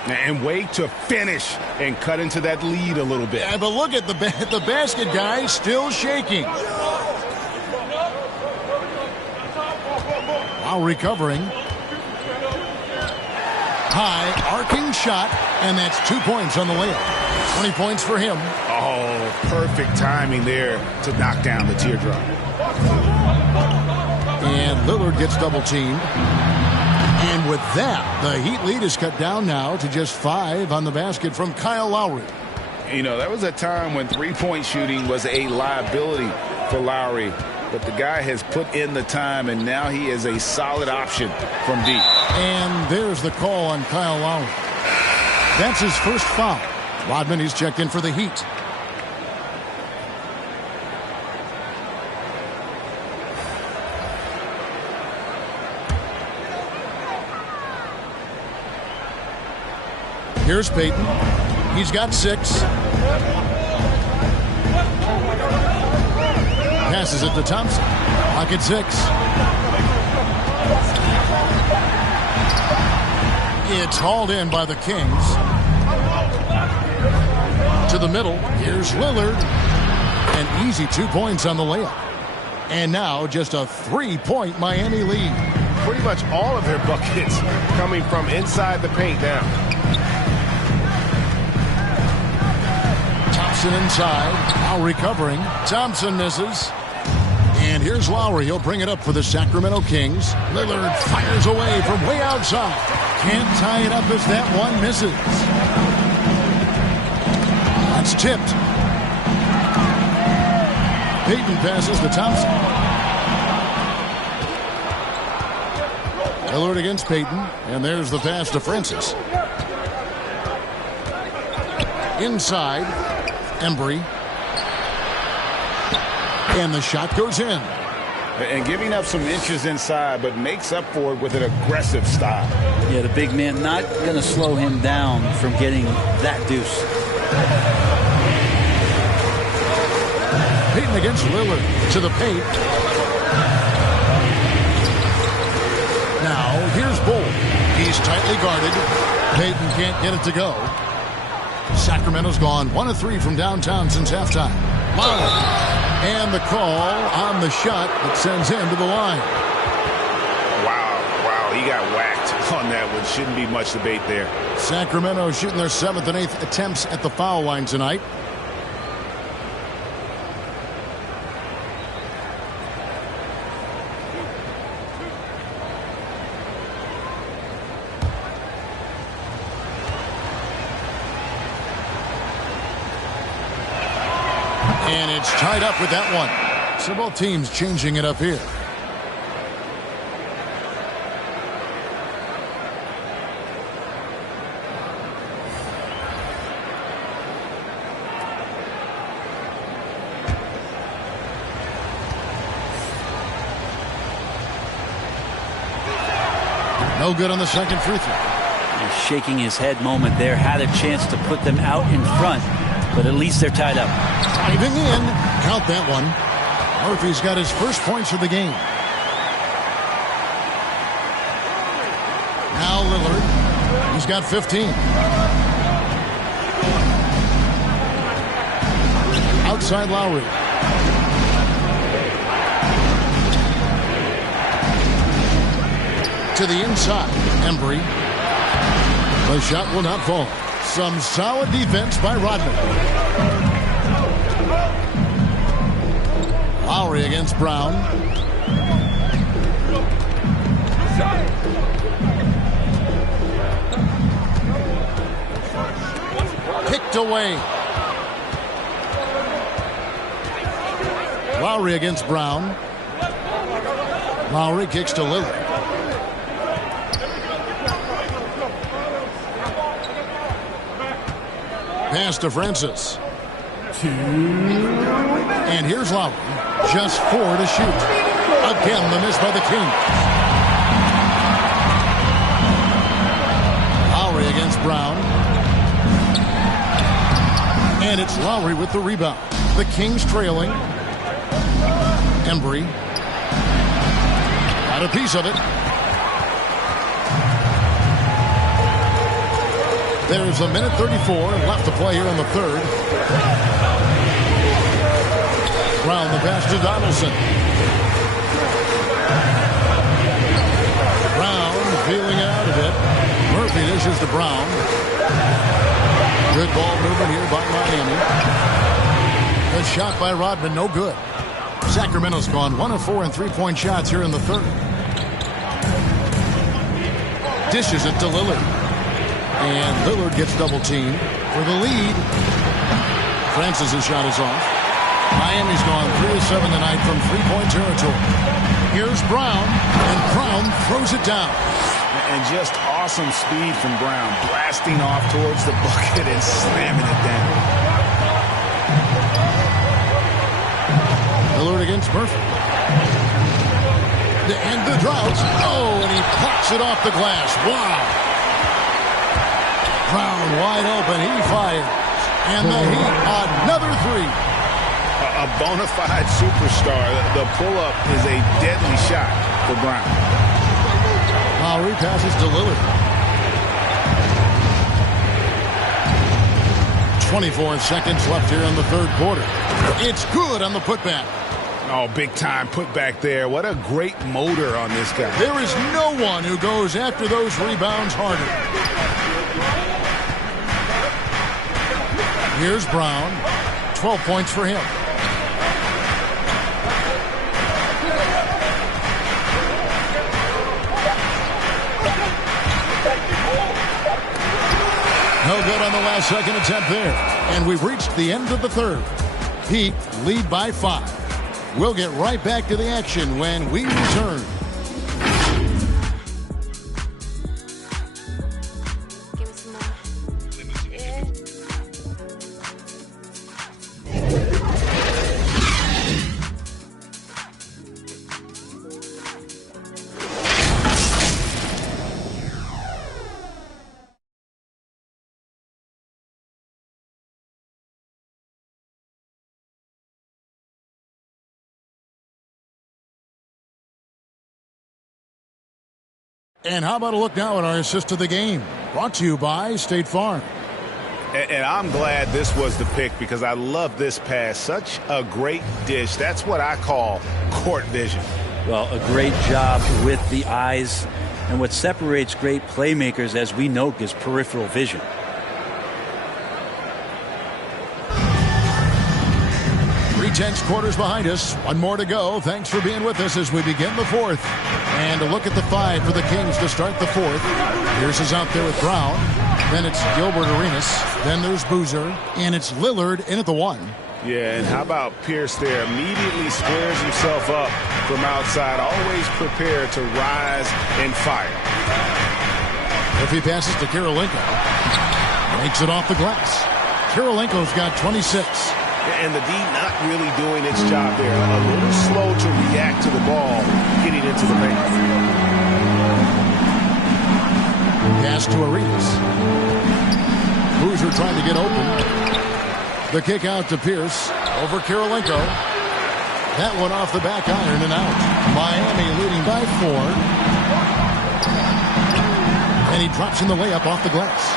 And wait to finish and cut into that lead a little bit. Yeah, but look at the basket guy still shaking. Now recovering. High arcing shot, and that's 2 points on the layup. 20 points for him. Oh, perfect timing there to knock down the teardrop. And Lillard gets double teamed. And with that, the Heat lead is cut down now to just 5 on the basket from Kyle Lowry. You know, there was a time when three-point shooting was a liability for Lowry. But the guy has put in the time, and now he is a solid option from deep. And there's the call on Kyle Lowry. That's his first foul. Rodman is checked in for the Heat. Here's Payton. He's got 6. Passes it to Thompson. Pocket 6. It's hauled in by the Kings. To the middle. Here's Lillard. An easy 2 points on the layup. And now just a 3-point Miami lead. Pretty much all of their buckets coming from inside the paint now. Thompson inside. Now recovering. Thompson misses. And here's Lowry. He'll bring it up for the Sacramento Kings. Lillard fires away from way outside. Can't tie it up as that one misses. That's tipped. Payton passes to Thompson. Lillard against Payton. And there's the pass to Francis. Inside. Embry. And the shot goes in. And giving up some inches inside, but makes up for it with an aggressive style. Yeah, the big man not going to slow him down from getting that deuce. Payton against Lillard to the paint. Now, here's Bol. He's tightly guarded. Payton can't get it to go. Sacramento's gone 1 of 3 from downtown since halftime. Lowry. And the call on the shot that sends him to the line. Wow, he got whacked on that one. Shouldn't be much debate there. Sacramento shooting their 7th and 8th attempts at the foul line tonight. And it's tied up with that one. So both teams changing it up here. No good on the second free throw. He's shaking his head moment there. Had a chance to put them out in front, but at least they're tied up. Diving in. Count that one. Murphy's got his first points of the game. Now Lillard. He's got 15. Outside Lowry. To the inside. Embry. The shot will not fall. Some solid defense by Rodman. Lowry against Brown. Kicked away. Lowry against Brown. Lowry kicks to Lillard. Pass to Francis. And here's Lowry. Just 4 to shoot. Again, the miss by the Kings. Lowry against Brown. And it's Lowry with the rebound. The Kings trailing. Embry. Got a piece of it. There's a minute 34 left to play here in the third. Brown the pass to Donaldson. Brown feeling it out a bit. Murphy dishes to Brown. Good ball movement here by Miami. Good shot by Rodman, no good. Sacramento's gone 1 of 4 in three-point shots here in the third. Dishes it to Lillard. And Lillard gets double-teamed for the lead. Francis' shot is off. Miami's gone 3 of 7 tonight from three-point territory. Here's Brown, and Brown throws it down. And just awesome speed from Brown, blasting off towards the bucket and slamming it down. Lillard against Murphy. And the drought. Oh, and he pops it off the glass. Wow. Brown wide open. He fires. And the Heat, another three. A bona fide superstar. The pull-up is a deadly shot for Brown. Lowry passes to Lillard. 24 seconds left here in the third quarter. It's good on the putback. Oh, big-time putback there. What a great motor on this guy. There is no one who goes after those rebounds harder. Here's Brown. 12 points for him. No good on the last second attempt there. And we've reached the end of the third. Heat lead by 5. We'll get right back to the action when we return. And how about a look now at our assist of the game? Brought to you by State Farm. And I'm glad this was the pick because I love this pass. Such a great dish. That's what I call court vision. Well, a great job with the eyes. And what separates great playmakers, as we know, is peripheral vision. 3/10 quarters behind us. One more to go. Thanks for being with us as we begin the fourth. And a look at the 5 for the Kings to start the fourth. Pierce is out there with Brown. Then it's Gilbert Arenas. Then there's Boozer. And it's Lillard in at the 1. Yeah, and how about Pierce there? Immediately squares himself up from outside, always prepared to rise and fire. If he passes to Kirilenko, makes it off the glass. Kirilenko's got 26. And the D not really doing its job there. A little slow to react to the ball getting into the paint. Pass to Arenas. Boozer trying to get open. The kick out to Pierce. Over Kirilenko. That one off the back iron and out. Miami leading by 4. And he drops in the layup off the glass.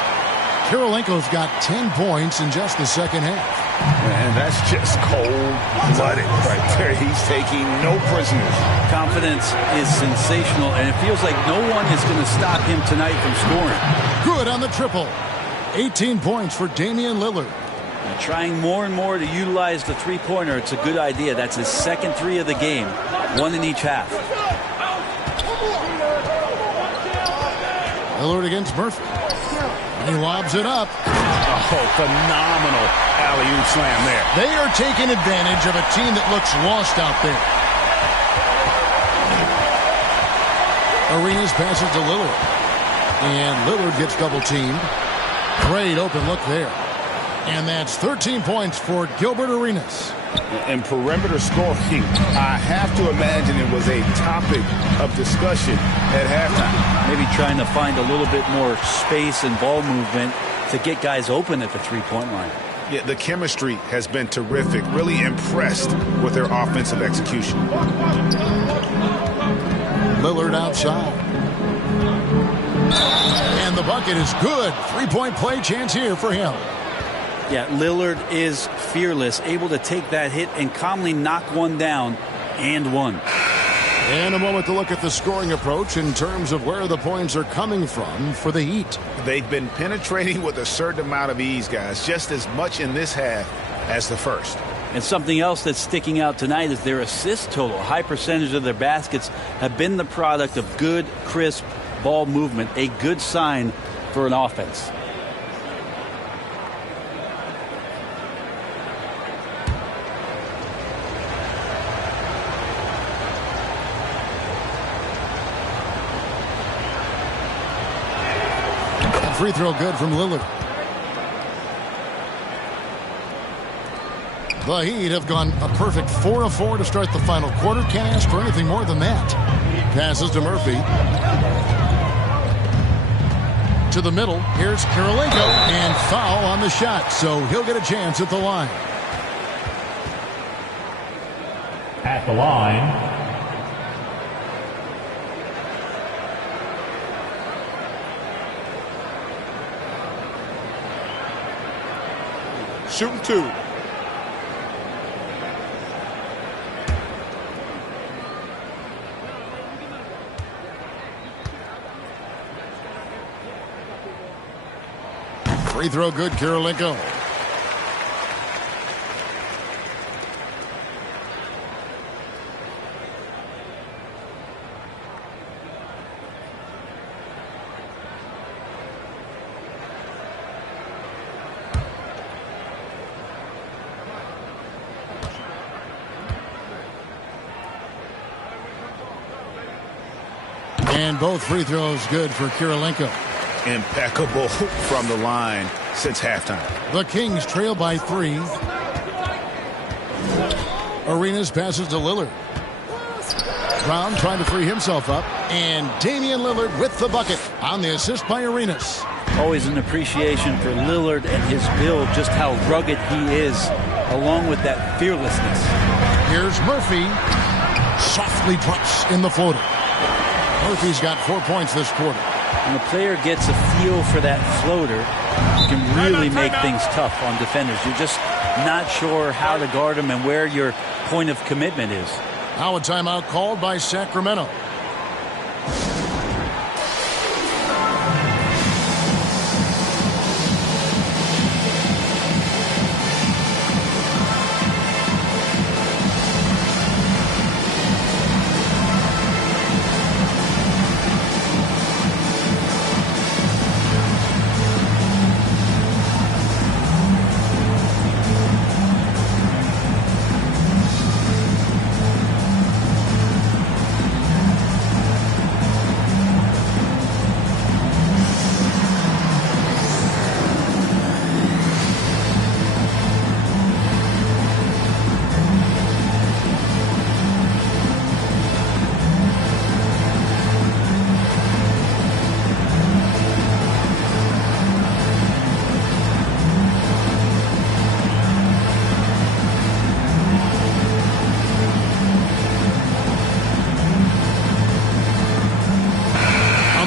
Kirilenko's got 10 points in just the second half. And that's just cold-blooded right there. He's taking no prisoners. Confidence is sensational, and it feels like no one is going to stop him tonight from scoring. Good on the triple. 18 points for Damian Lillard. And trying more and more to utilize the three-pointer. It's a good idea. That's his second 3 of the game. 1 in each half. Lillard against Murphy. He lobs it up. Oh, phenomenal alley-oop slam there. They are taking advantage of a team that looks lost out there. Arenas passes to Lillard. And Lillard gets double-teamed. Great open look there. And that's 13 points for Gilbert Arenas. And perimeter scoring, I have to imagine it was a topic of discussion at halftime. Maybe trying to find a little bit more space and ball movement to get guys open at the three-point line. Yeah, the chemistry has been terrific. Really impressed with their offensive execution. Lillard outside. And the bucket is good. Three-point play chance here for him. Yeah, Lillard is fearless, able to take that hit and calmly knock one down and one. And a moment to look at the scoring approach in terms of where the points are coming from for the Heat. They've been penetrating with a certain amount of ease, guys, just as much in this half as the first. And something else that's sticking out tonight is their assist total. A high percentage of their baskets have been the product of good, crisp ball movement, a good sign for an offense. Free throw good from Lillard. The Heat have gone a perfect 4 of 4 to start the final quarter. Can't ask for anything more than that. Passes to Murphy. To the middle. Here's Kirilenko. And foul on the shot. So he'll get a chance at the line. At the line, shooting 2. Free throw good, Kirilenko. And both free throws good for Kirilenko. Impeccable from the line since halftime. The Kings trail by 3. Arenas passes to Lillard. Brown trying to free himself up. And Damian Lillard with the bucket on the assist by Arenas. Always an appreciation for Lillard and his build, just how rugged he is, along with that fearlessness. Here's Murphy. Softly drops in the floater. Murphy's got 4 points this quarter. When a player gets a feel for that floater, it can really make things tough on defenders. You're just not sure how to guard them and where your point of commitment is. Now a timeout called by Sacramento.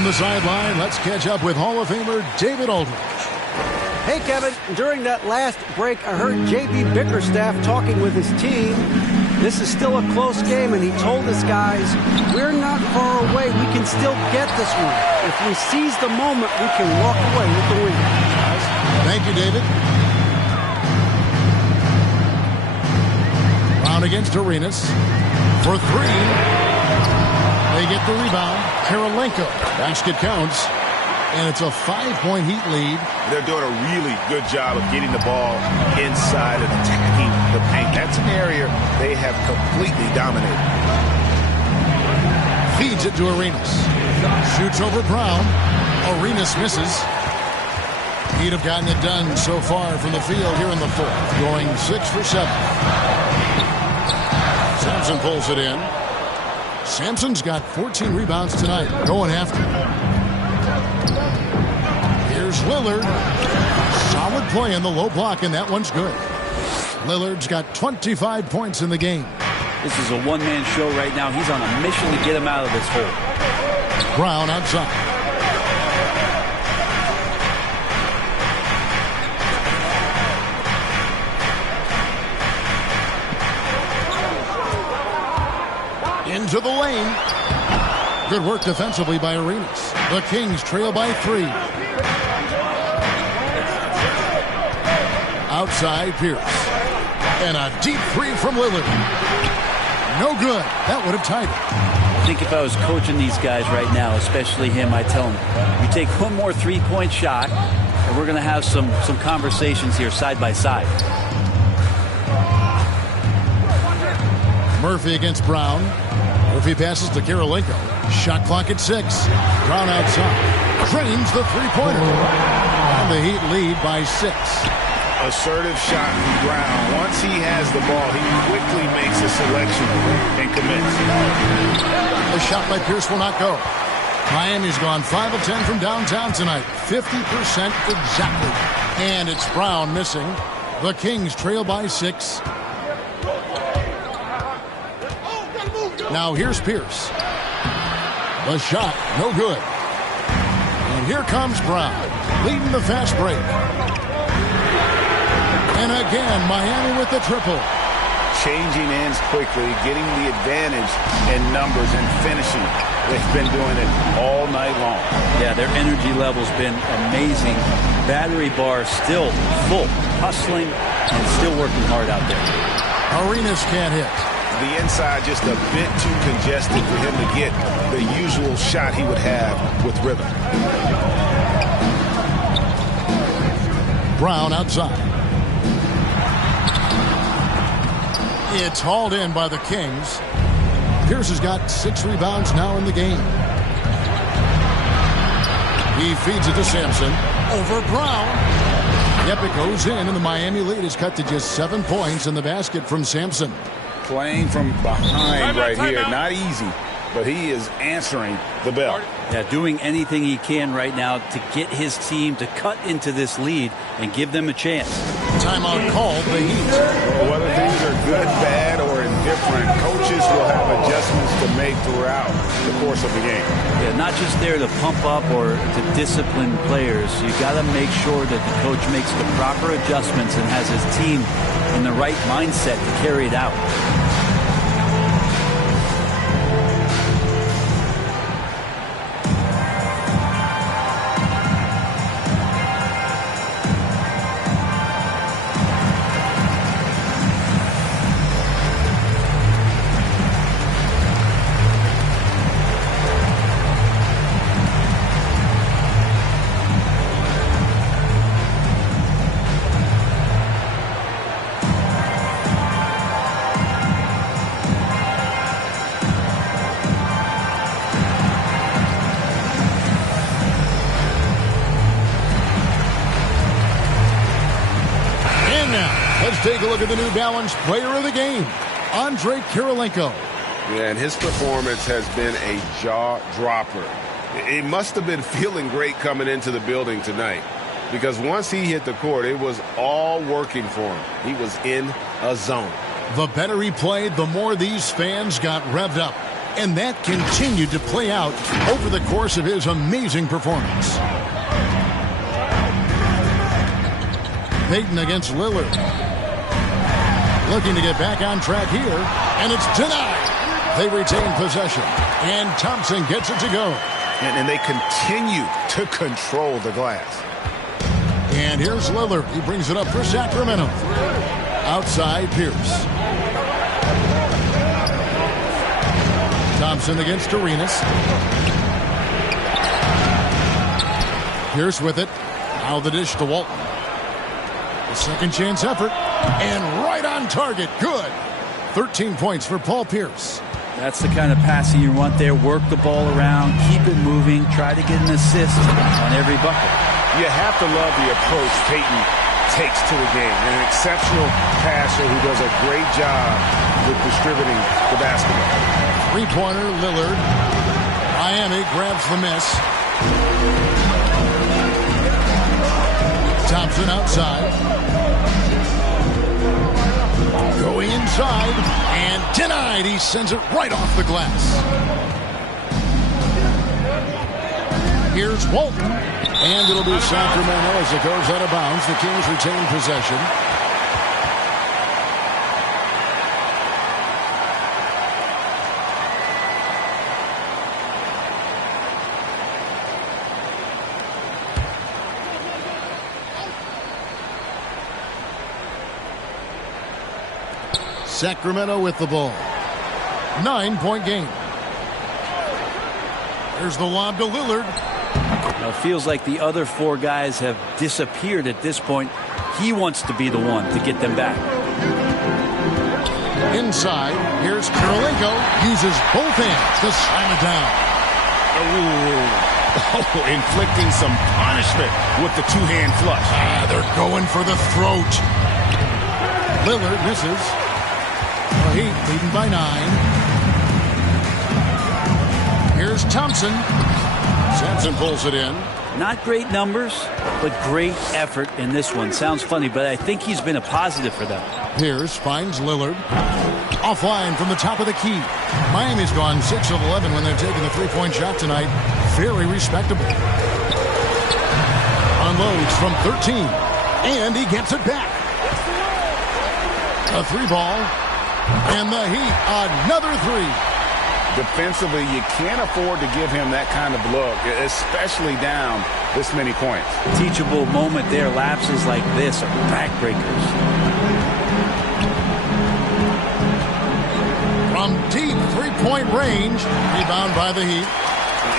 From the sideline, let's catch up with Hall of Famer David Aldridge. Hey, Kevin, during that last break, I heard J.B. Bickerstaff talking with his team. This is still a close game, and he told his guys, we're not far away. We can still get this one. If we seize the moment, we can walk away with the win. Thank you, David. Brown against Arenas for three. They get the rebound. Karolinko. Basket counts. And it's a 5-point Heat lead. They're doing a really good job of getting the ball inside and attacking the paint. That's an area they have completely dominated. Feeds it to Arenas. Shoots over Brown. Arenas misses. He'd have gotten it done so far from the field here in the fourth, going 6 for 7. Sampson pulls it in. Sampson's got 14 rebounds tonight, going after. Here's Lillard. Solid play in the low block, and that one's good. Lillard's got 25 points in the game. This is a one-man show right now. He's on a mission to get him out of this hole. Brown outside. Into the lane. Good work defensively by Arenas. The Kings trail by 3. Outside Pierce. And a deep 3 from Lillard. No good. That would have tied it. I think if I was coaching these guys right now, especially him, I'd tell him, you take one more three-point shot, and we're going to have some conversations here side by side. Murphy against Brown. Murphy passes to Karolinko. Shot clock at 6. Brown outside. Drains the three-pointer. And the Heat lead by 6. Assertive shot from Brown. Once he has the ball, he quickly makes a selection and commits. The shot by Pierce will not go. Miami's gone 5 of 10 from downtown tonight. 50% exactly. And it's Brown missing. The Kings trail by 6. Now here's Pierce. The shot, no good. And here comes Brown, leading the fast break. And again, Miami with the triple. Changing ends quickly, getting the advantage in numbers and finishing. They've been doing it all night long. Yeah, their energy level's been amazing. Battery bar still full, hustling and still working hard out there. Arenas can't hit. The inside just a bit too congested for him to get the usual shot he would have with rhythm. Brown outside. It's hauled in by the Kings. Pierce has got 6 rebounds now in the game. He feeds it to Sampson. Over Brown. Yep, it goes in, and the Miami lead is cut to just 7 points in the basket from Sampson. Playing from behind right here. Not easy, but he is answering the bell. Yeah, doing anything he can right now to get his team to cut into this lead and give them a chance. Timeout called the Heat. Well, whether things are good, bad, or indifferent, coaches will have adjustments to make throughout the course of the game. Yeah, not just there to pump up or to discipline players. You got to make sure that the coach makes the proper adjustments and has his team in the right mindset to carry it out. Take a look at the New Balance player of the game, Andre Karolinko. Yeah, and his performance has been a jaw-dropper. He must have been feeling great coming into the building tonight, because once he hit the court, it was all working for him. He was in a zone. The better he played, the more these fans got revved up. And that continued to play out over the course of his amazing performance. Payton against Lillard. Looking to get back on track here, and it's denied. They retain possession, and Thompson gets it to go. And they continue to control the glass. And here's Lillard. He brings it up for Sacramento. Outside Pierce. Thompson against Arenas. Pierce with it. Now the dish to Walton. A second chance effort. And right on target. Good. 13 points for Paul Pierce. That's the kind of passing you want there. Work the ball around. Keep it moving. Try to get an assist on every bucket. You have to love the approach Payton takes to the game. An exceptional passer who does a great job with distributing the basketball. Three-pointer, Lillard. Miami grabs the miss. Thompson outside. Going inside and denied. He sends it right off the glass. Here's Walton. And it'll be Sacramento as it goes out of bounds. The Kings retain possession. Sacramento with the ball. 9-point game. There's the lob to Lillard. Now it feels like the other four guys have disappeared at this point. He wants to be the one to get them back. Inside, here's Kirilenko. Uses both hands to slam it down. Oh, inflicting some punishment with the two-hand flush. They're going for the throat. Lillard misses. The Heat leading by 9. Here's Thompson. Sampson pulls it in. Not great numbers, but great effort in this one. Sounds funny, but I think he's been a positive for them. Pierce finds Lillard. Offline from the top of the key. Miami's gone 6 of 11 when they're taking the three-point shot tonight. Very respectable. Unloads from 13. And he gets it back. A three ball. And the Heat, another three. Defensively, you can't afford to give him that kind of look, especially down this many points. Teachable moment there. Lapses like this are backbreakers. From deep three-point range, rebound by the Heat.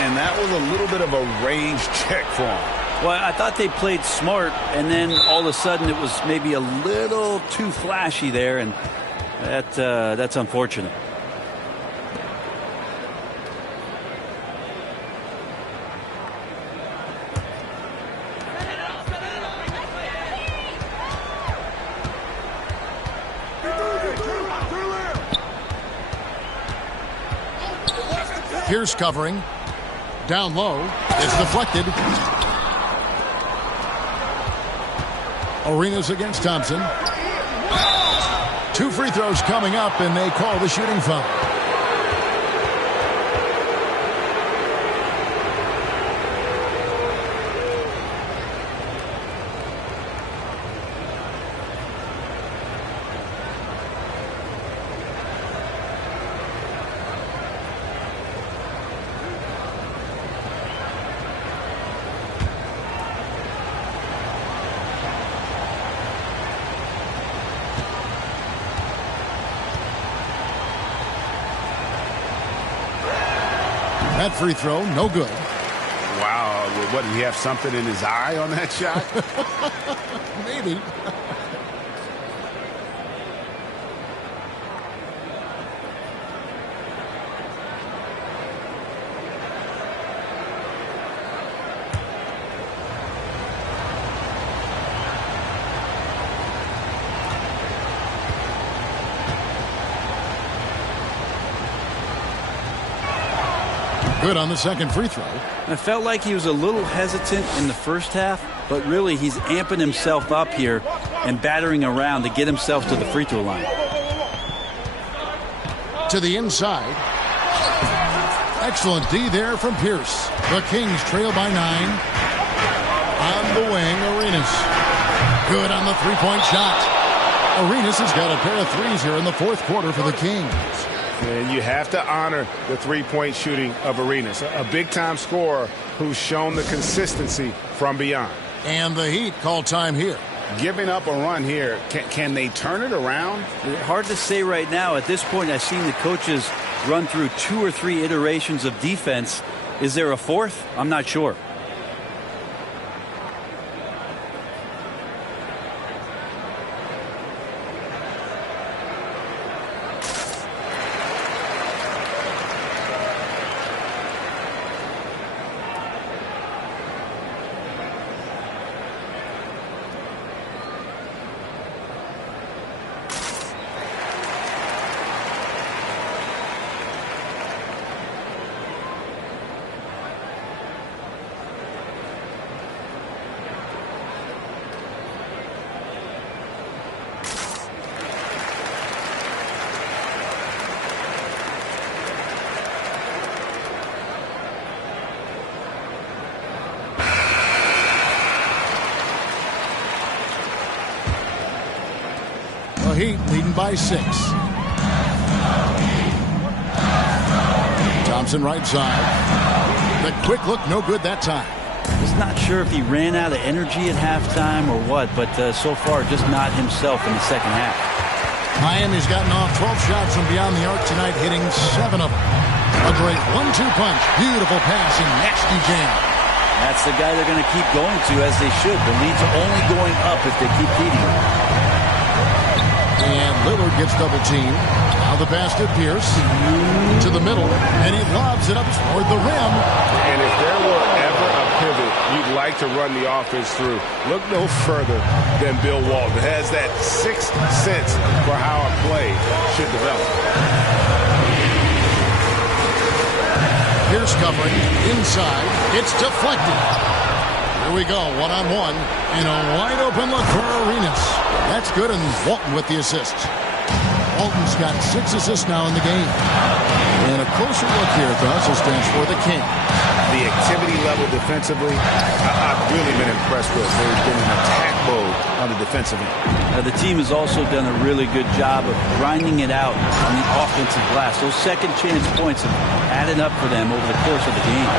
And that was a little bit of a range check for him. Well, I thought they played smart, and then all of a sudden it was maybe a little too flashy there, and that's unfortunate. Pierce covering. Down low. It's deflected. Arenas against Thompson. 2 free throws coming up, and they call the shooting foul. That free throw, no good. Wow, what, did he have something in his eye on that shot? Maybe. Good on the second free throw. I felt like he was a little hesitant in the first half, but really he's amping himself up here and battering around to get himself to the free throw line. To the inside. Excellent D there from Pierce. The Kings trail by 9. On the wing, Arenas. Good on the three-point shot. Arenas has got a pair of threes here in the fourth quarter for the Kings. And you have to honor the three-point shooting of Arenas, a big-time scorer who's shown the consistency from beyond. And the Heat call time here. Giving up a run here, can they turn it around? Hard to say right now. At this point, I've seen the coaches run through 2 or 3 iterations of defense. Is there a fourth? I'm not sure. Heat leading by 6. Thompson right side. The quick look, no good that time. Just not sure if he ran out of energy at halftime or what, but so far just not himself in the second half. Miami's gotten off 12 shots from beyond the arc tonight, hitting 7 of them. A great 1-2 punch. Beautiful pass and nasty jam. That's the guy they're going to keep going to, as they should. The lead's only going up if they keep feeding him. And Lillard gets double-teamed. Now the pass to Pierce. To the middle. And he lobs it up toward the rim. And if there were ever a pivot you'd like to run the offense through, look no further than Bill Walton. Has that sixth sense for how a play should develop. Pierce covering. Inside. It's deflected. Here we go. One-on-one. And a wide-open look for Arenas. That's good, and Walton with the assist. Walton's got 6 assists now in the game. And a closer look here at the hustle stance for the King. The activity level defensively, I've really been impressed with. They've been in attack mode on the defensive end. The team has also done a really good job of grinding it out on the offensive glass. Those second chance points have added up for them over the course of the game.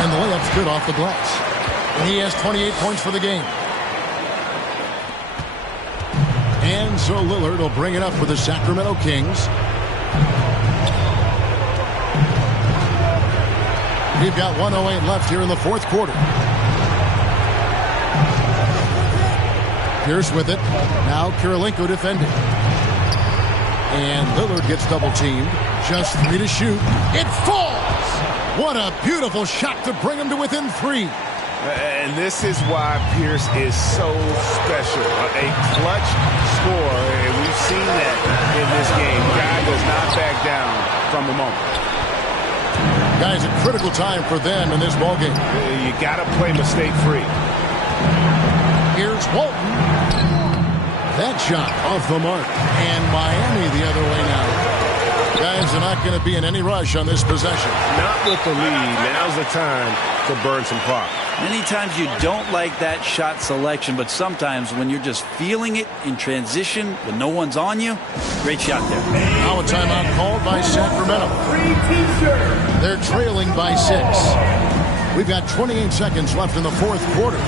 And the layup's good off the glass. And he has 28 points for the game. And so Lillard will bring it up for the Sacramento Kings. We've got 1:08 left here in the fourth quarter. Pierce with it. Now Kirilenko defending. And Lillard gets double-teamed. Just 3 to shoot. It falls! What a beautiful shot to bring him to within 3. And this is why Pierce is so special. A clutch scorer, and we've seen that in this game. Guy does not back down from the moment. Guys, a critical time for them in this ballgame. You got to play mistake-free. Here's Walton. That shot off the mark. And Miami the other way now. Guys are not going to be in any rush on this possession. Not with the lead. Now's the time to burn some clock. Many times you don't like that shot selection, but sometimes when you're just feeling it in transition when no one's on you, great shot there. Now a timeout called by Sacramento. They're trailing by 6. We've got 28 seconds left in the fourth quarter.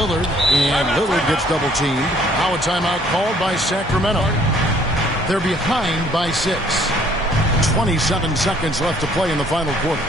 Lillard, and Lillard gets double-teamed. Now a timeout called by Sacramento. They're behind by 6. 27 seconds left to play in the final quarter.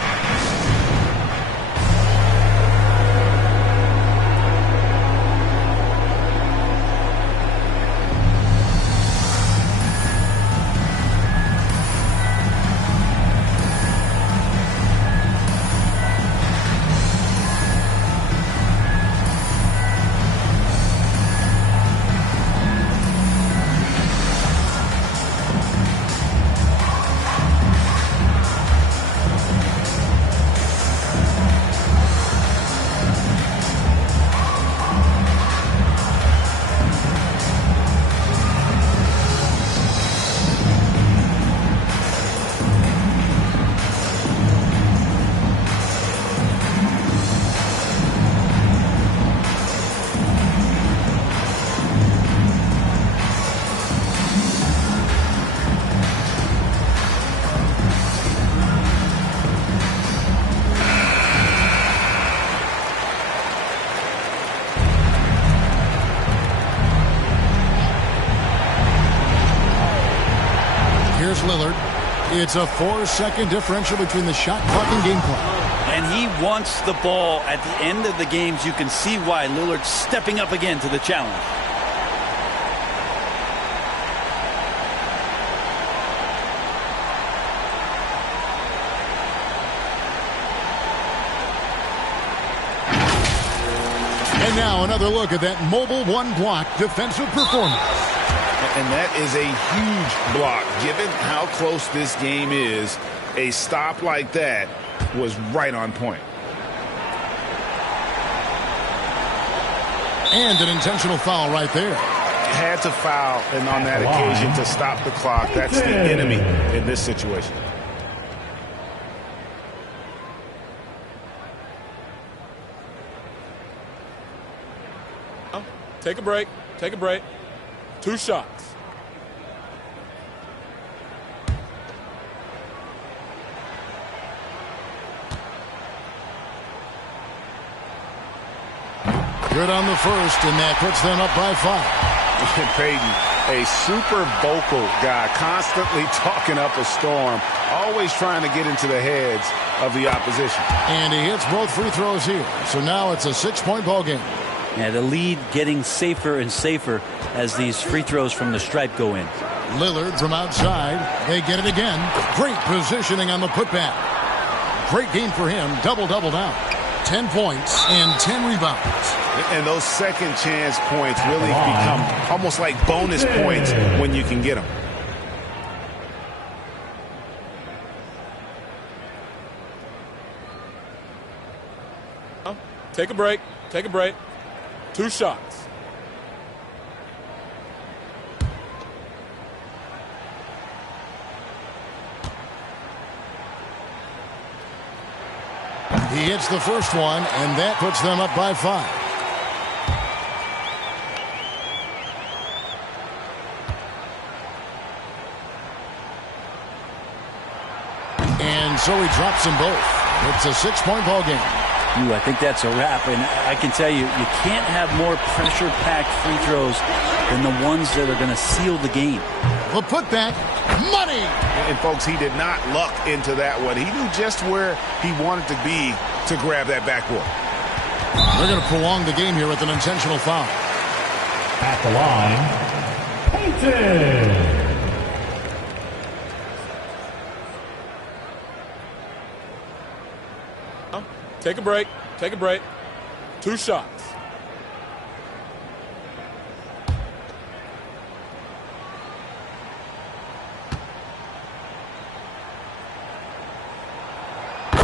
Lillard. It's a 4-second differential between the shot clock and game clock. And he wants the ball at the end of the games. You can see why Lillard's stepping up again to the challenge. And now another look at that mobile one-block defensive performance. And that is a huge block. Given how close this game is, a stop like that was right on point. And an intentional foul right there. Had to foul, and on that occasion to stop the clock. That's the enemy in this situation. Take a break. Take a break. 2 shots. Good on the first, and that puts them up by 5. Peyton, a super vocal guy, constantly talking up a storm, always trying to get into the heads of the opposition. And he hits both free throws here. So now it's a 6-point ball game. Yeah, the lead getting safer and safer as these free throws from the stripe go in. Lillard from outside. They get it again. Great positioning on the putback. Great game for him. Double-double now. 10 points and 10 rebounds. And those second chance points really become almost like bonus points when you can get them. Take a break. Take a break. 2 shots. He hits the first one, and that puts them up by 5. And so he drops them both. It's a 6-point ball game. I think that's a wrap, and I can tell you, you can't have more pressure-packed free throws than the ones that are going to seal the game. The putback, money! And folks, he did not luck into that one. He knew just where he wanted to be to grab that backboard. They're going to prolong the game here with an intentional foul. At the line, Payton. Take a break. Take a break. 2 shots.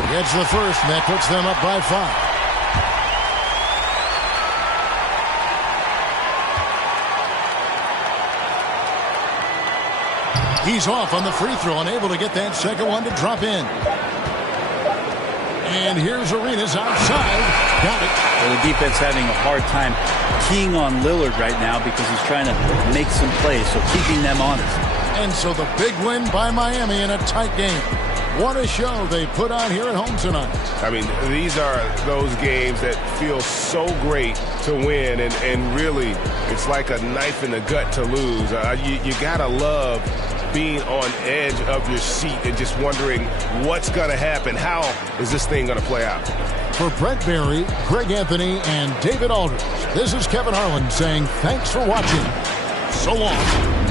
Gets the first, and that puts them up by 5. He's off on the free throw, unable to get that second one to drop in. And here's Arenas outside. Got it. Well, the defense having a hard time keying on Lillard right now because he's trying to make some plays, so keeping them honest. And so the big win by Miami in a tight game. What a show they put on here at home tonight. I mean, these are those games that feel so great to win, and really, it's like a knife in the gut to lose. You got to love being on edge of your seat and just wondering what's going to happen. How is this thing going to play out? For Brent Barry, Greg Anthony, and David Aldridge, this is Kevin Harlan saying thanks for watching. So long.